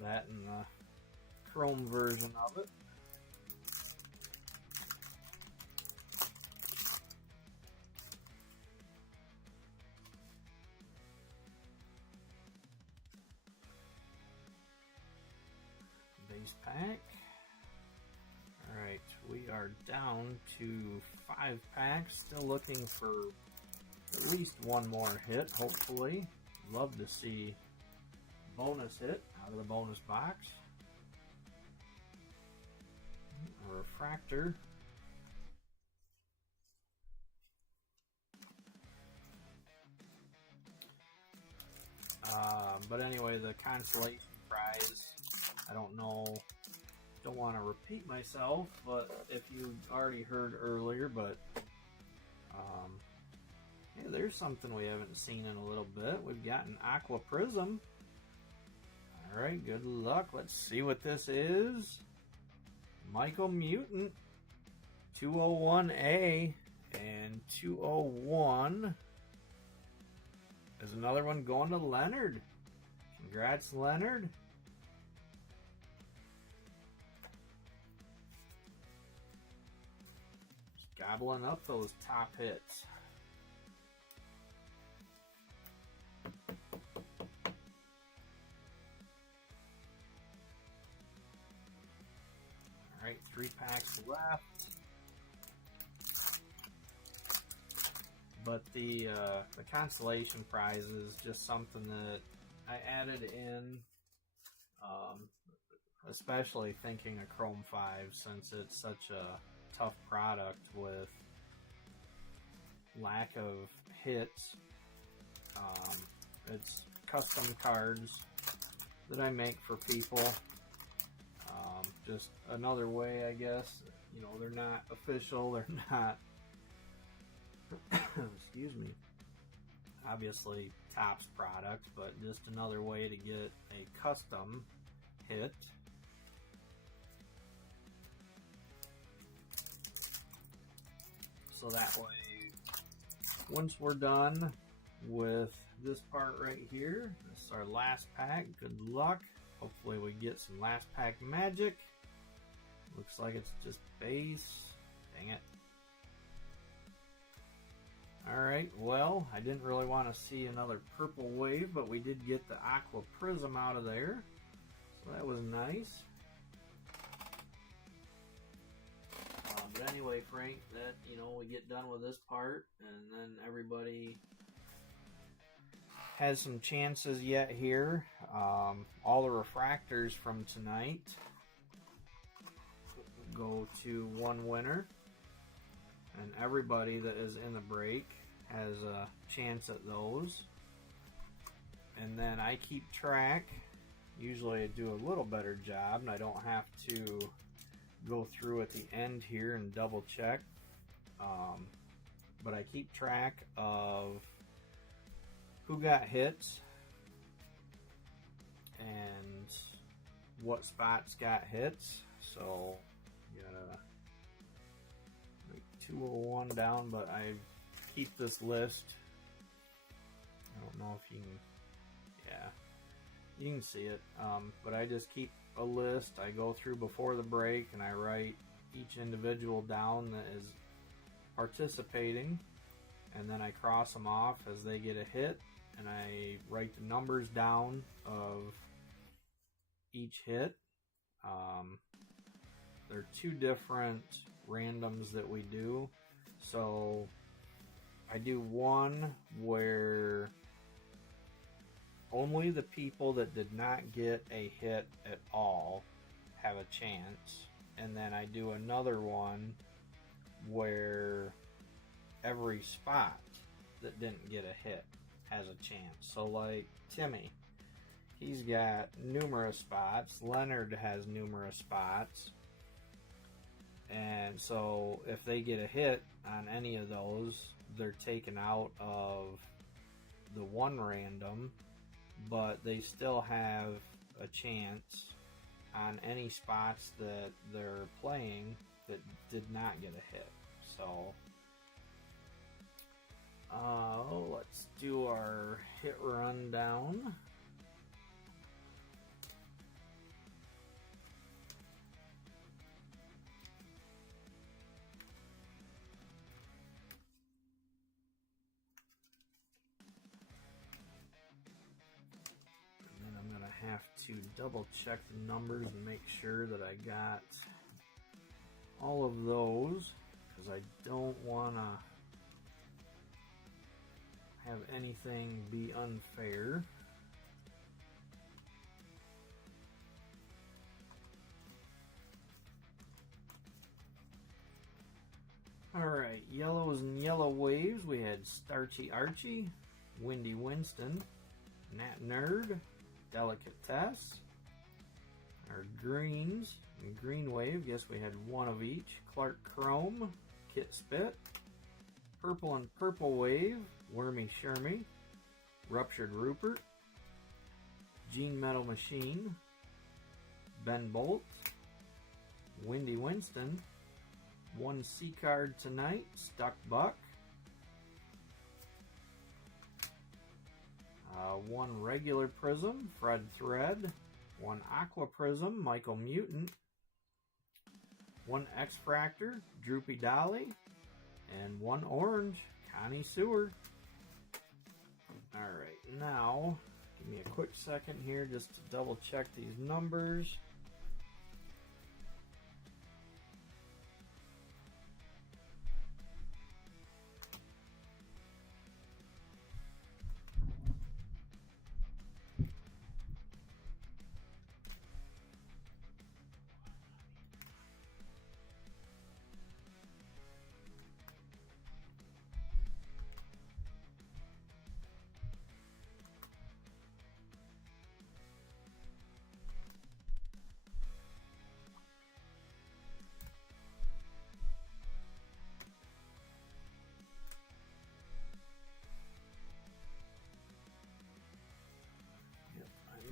That and the Chrome version of it. Base pack. Alright, we are down to 5 packs. Still looking for at least one more hit, hopefully. Love to see bonus hit out of the bonus box. A refractor. But anyway, the consolation prize, I don't know, don't want to repeat myself, but if you already heard earlier, but hey, there's something we haven't seen in a little bit. We've got an Aqua Prism. Alright, good luck. Let's see what this is. Michael Mutant, 201A, and 201. There's another one going to Leonard. Congrats, Leonard. Just gobbling up those top hits. Alright, 3 packs left. But the consolation prize is just something that I added in, especially thinking of Chrome 5, since it's such a tough product with lack of hits. It's custom cards that I make for people. Just another way, I guess. You know, they're not official, they're not excuse me, obviously Topps products, but just another way to get a custom hit. So that way, once we're done with this part right here, this is our last pack. Good luck. Hopefully we get some last pack magic. Looks like it's just base. Dang it. Alright, well, I didn't really want to see another purple wave, but we did get the Aqua Prism out of there. So that was nice. But anyway, Frank, that, you know, we get done with this part, and then everybody has some chances yet here. All the refractors from tonight go to one winner, and everybody that is in the break has a chance at those. And then I keep track. Usually I do a little better job, and I don't have to go through at the end here and double check. But I keep track of who got hits and what spots got hits. So got like 201 down, but I keep this list. I don't know if you can, yeah, you can see it, but I just keep a list. I go through before the break and I write each individual down that is participating, and then I cross them off as they get a hit, and I write the numbers down of each hit. There are 2 different randoms that we do. So I do one where only the people that did not get a hit at all have a chance, and then I do another one where every spot that didn't get a hit has a chance. So like Timmy, he's got numerous spots. Leonard has numerous spots. And so if they get a hit on any of those, they're taken out of the one random, but they still have a chance on any spots that they're playing that did not get a hit. So Let's do our hit rundown. And then I'm going to have to double check the numbers and make sure that I got all of those, because I don't want to have anything be unfair. Alright, yellows and yellow waves. We had Starchy Archie, Windy Winston, Nat Nerd, Delicatesse. Our greens and green wave, guess we had one of each. Clark Chrome, Kit Spit. Purple and purple wave, Wormy Shermy, Ruptured Rupert, Gene Metal Machine, Ben Bolt, Windy Winston, one C card tonight, Stuck Buck, one regular prism, Fred Thread, one Aqua Prism, Michael Mutant, one X-Fractor, Droopy Dolly, and one orange, Connie Sewer. Alright, now, give me a quick second here just to double check these numbers.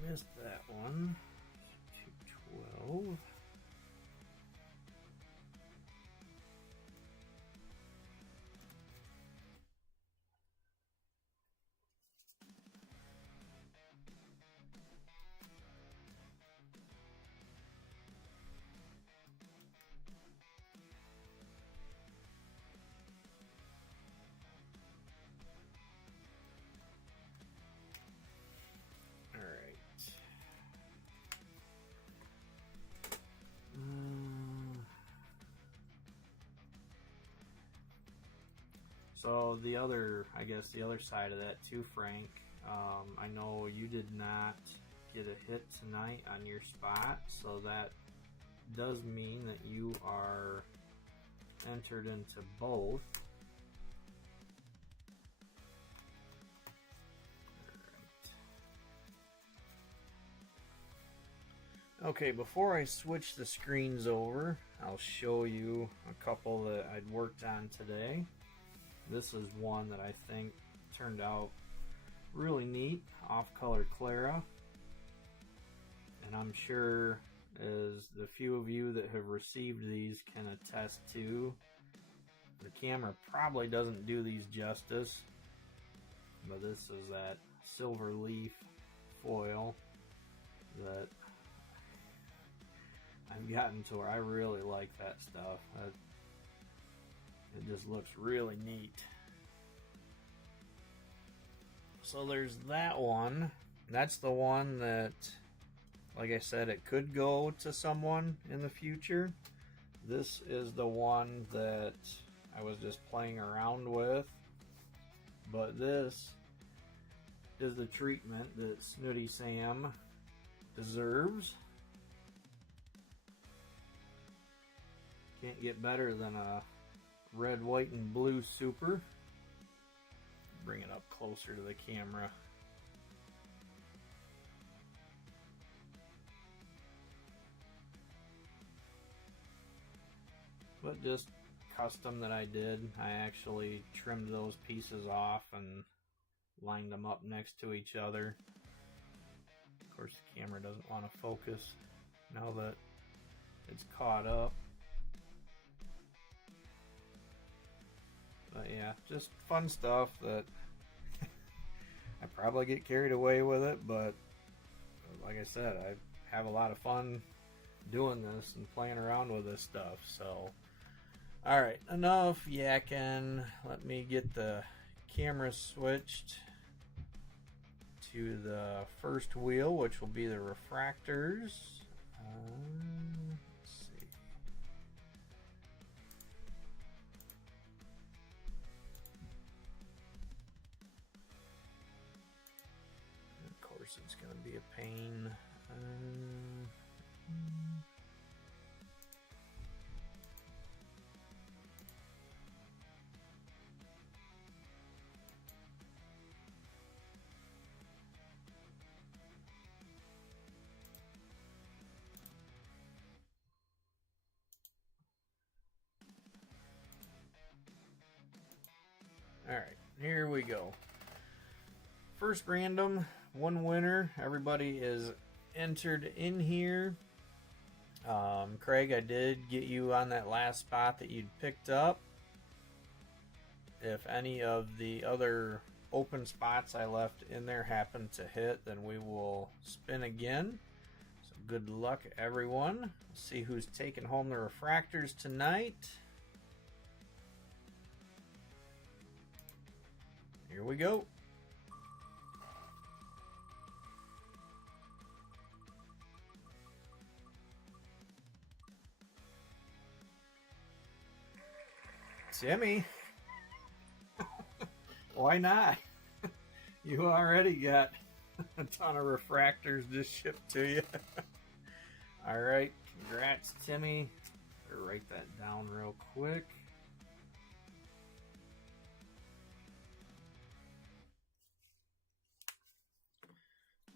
Missed that one. 212. So the other, I guess the other side of that too, Frank, I know you did not get a hit tonight on your spot, so that does mean that you are entered into both. Okay, before I switch the screens over, I'll show you a couple that I'd worked on today. This is one that I think turned out really neat, off-color Clara. And I'm sure as the few of you that have received these can attest to, the camera probably doesn't do these justice, but this is that silver leaf foil that I've gotten to where I really like that stuff. It just looks really neat. So there's that one. That's the one that, like I said, it could go to someone in the future. This is the one that I was just playing around with. But this is the treatment that Snooty Sam deserves. Can't get better than a red, white, and blue super. Bring it up closer to the camera. But just custom that I did. I actually trimmed those pieces off and lined them up next to each other. Of course, the camera doesn't want to focus now that it's caught up. But yeah, yeah, just fun stuff that I probably get carried away with it, but like I said, I have a lot of fun doing this and playing around with this stuff. So, all right, enough yakking. Let me get the camera switched to the first wheel, which will be the refractors. Let's see. Of course, it's going to be a pain. Alright, here we go. First random, one winner. Everybody is entered in here. Craig, I did get you on that last spot that you'd picked up. If any of the other open spots I left in there happen to hit, then we will spin again. So good luck, everyone. See who's taking home the refractors tonight. Here we go. Timmy. Why not? You already got a ton of refractors just shipped to you. All right, congrats, Timmy. Better write that down real quick.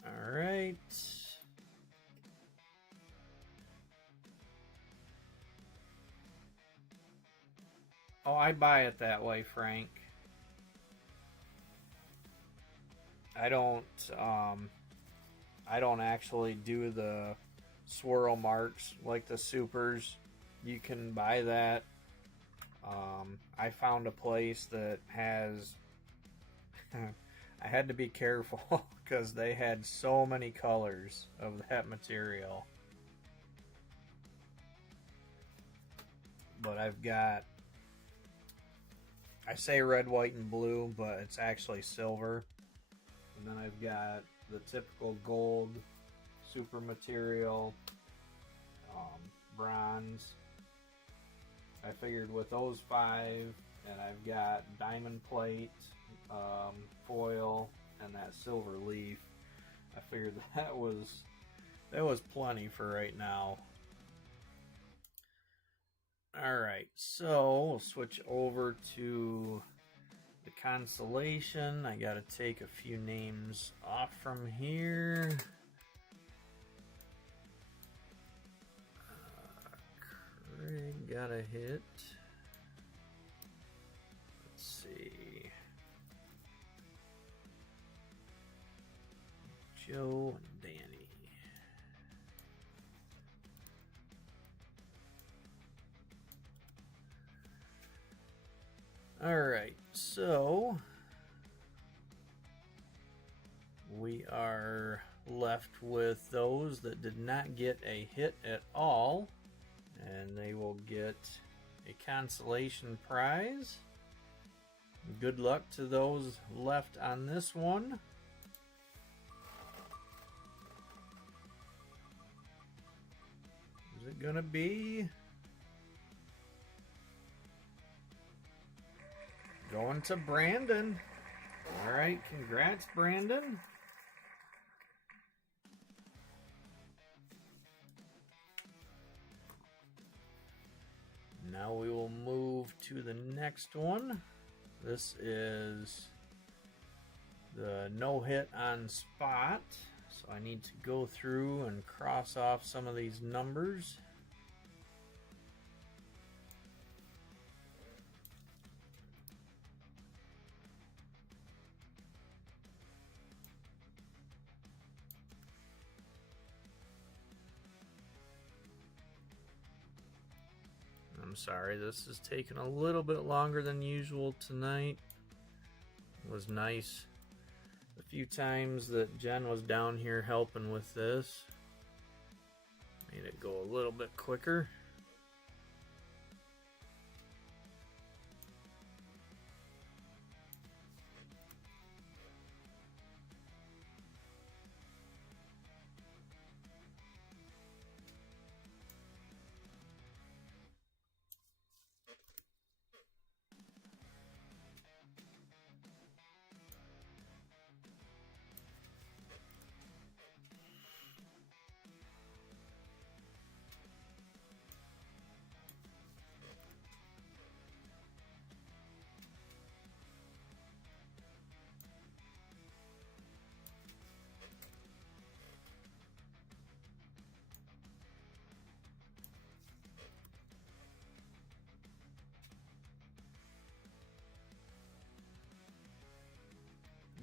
All right. Oh, I buy it that way, Frank. I don't actually do the swirl marks like the supers. You can buy that. I found a place that has I had to be careful because they had so many colors of that material. But I've got, I say red, white, and blue, but it's actually silver. And then I've got the typical gold, super material, bronze. I figured with those 5, and I've got diamond plate, foil, and that silver leaf. I figured that was plenty for right now. Alright, so we'll switch over to the constellation. I gotta take a few names off from here. Craig got a hit. Let's see. Joe and Danny. Alright, so we are left with those that did not get a hit at all, and they will get a consolation prize. Good luck to those left on this one. Is it gonna be going to Brandon? All right, congrats, Brandon. Now we will move to the next one. This is the no hit on spot. So I need to go through and cross off some of these numbers. I'm sorry, this is taking a little bit longer than usual tonight. It was nice a few times that Jen was down here helping with this. Made it go a little bit quicker.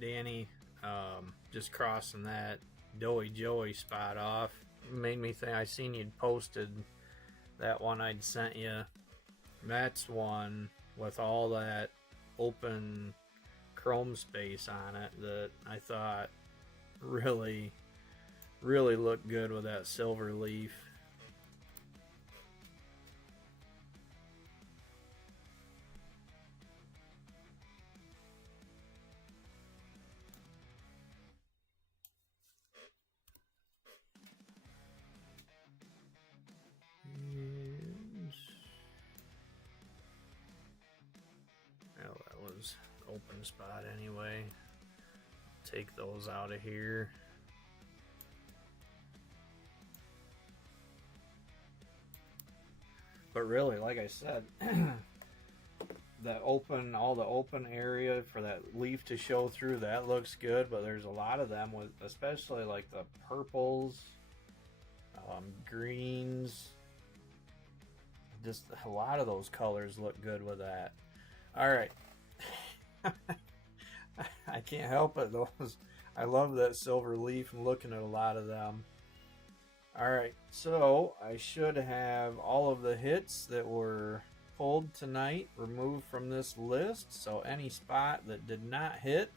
Danny, just crossing that Doughy Joey spot off made me think. I seen you'd posted that one I'd sent you. That's one with all that open chrome space on it that I thought really looked good with that silver leaf. Well, that was open spot anyway. Take those out of here. But really, like I said, all the open area for that leaf to show through, that looks good. But there's a lot of them with, especially like the purples, greens. Just a lot of those colors look good with that. All right. I can't help it. I love that silver leaf and looking at a lot of them. All right, so I should have all of the hits that were pulled tonight removed from this list. So any spot that did not hit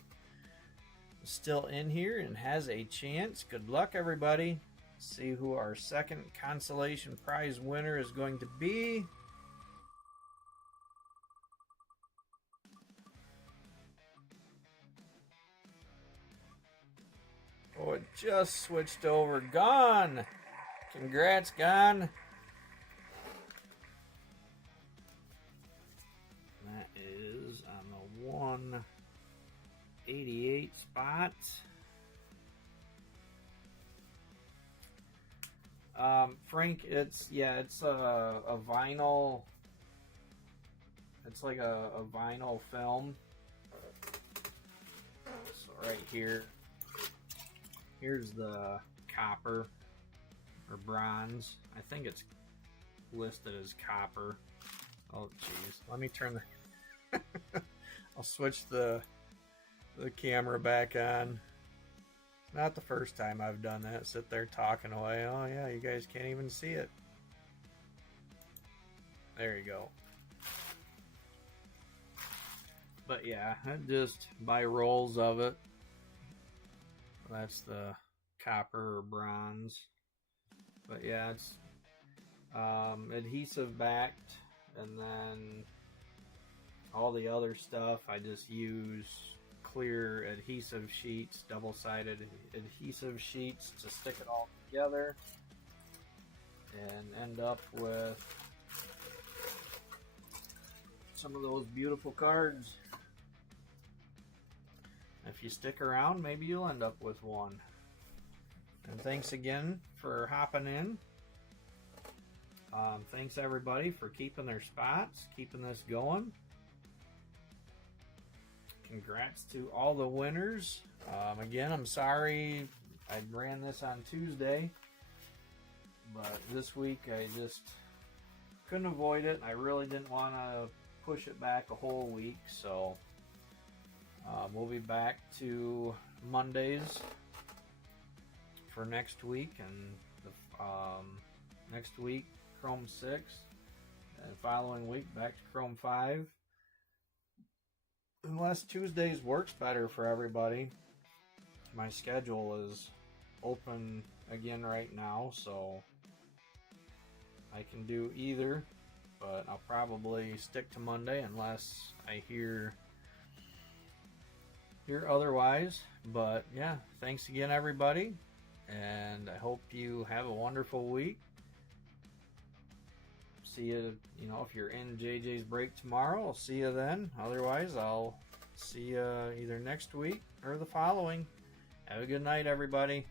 is still in here and has a chance. Good luck, everybody. See who our second consolation prize winner is going to be. Oh, it just switched over. Gone. Congrats, Gone. That is on the 188 spot. Frank, it's a vinyl. It's like a vinyl film. So right here. Here's the copper or bronze. I think it's listed as copper. Oh, jeez. Let me turn the... I'll switch the camera back on. Not the first time I've done that. Sit there talking away. Oh, yeah, you guys can't even see it. There you go. But yeah, just buy rolls of it. That's the copper or bronze. But yeah, it's adhesive backed, and then all the other stuff I just use clear adhesive sheets, double-sided adhesive sheets to stick it all together and end up with some of those beautiful cards. If you stick around, maybe you'll end up with one. And thanks again for hopping in. Thanks everybody for keeping their spots, keeping this going. Congrats to all the winners. Again, I'm sorry I ran this on Tuesday, but this week I just couldn't avoid it. I really didn't want to push it back a whole week, so we'll be back to Mondays for next week, and next week Chrome 6, And following week, back to Chrome 5. Unless Tuesdays works better for everybody. My schedule is open again right now, so I can do either. But I'll probably stick to Monday unless I hear otherwise. But yeah, thanks again, everybody. And I hope you have a wonderful week. See you, if you're in JJ's break tomorrow, I'll see you then. Otherwise, I'll see you either next week or the following. Have a good night, everybody.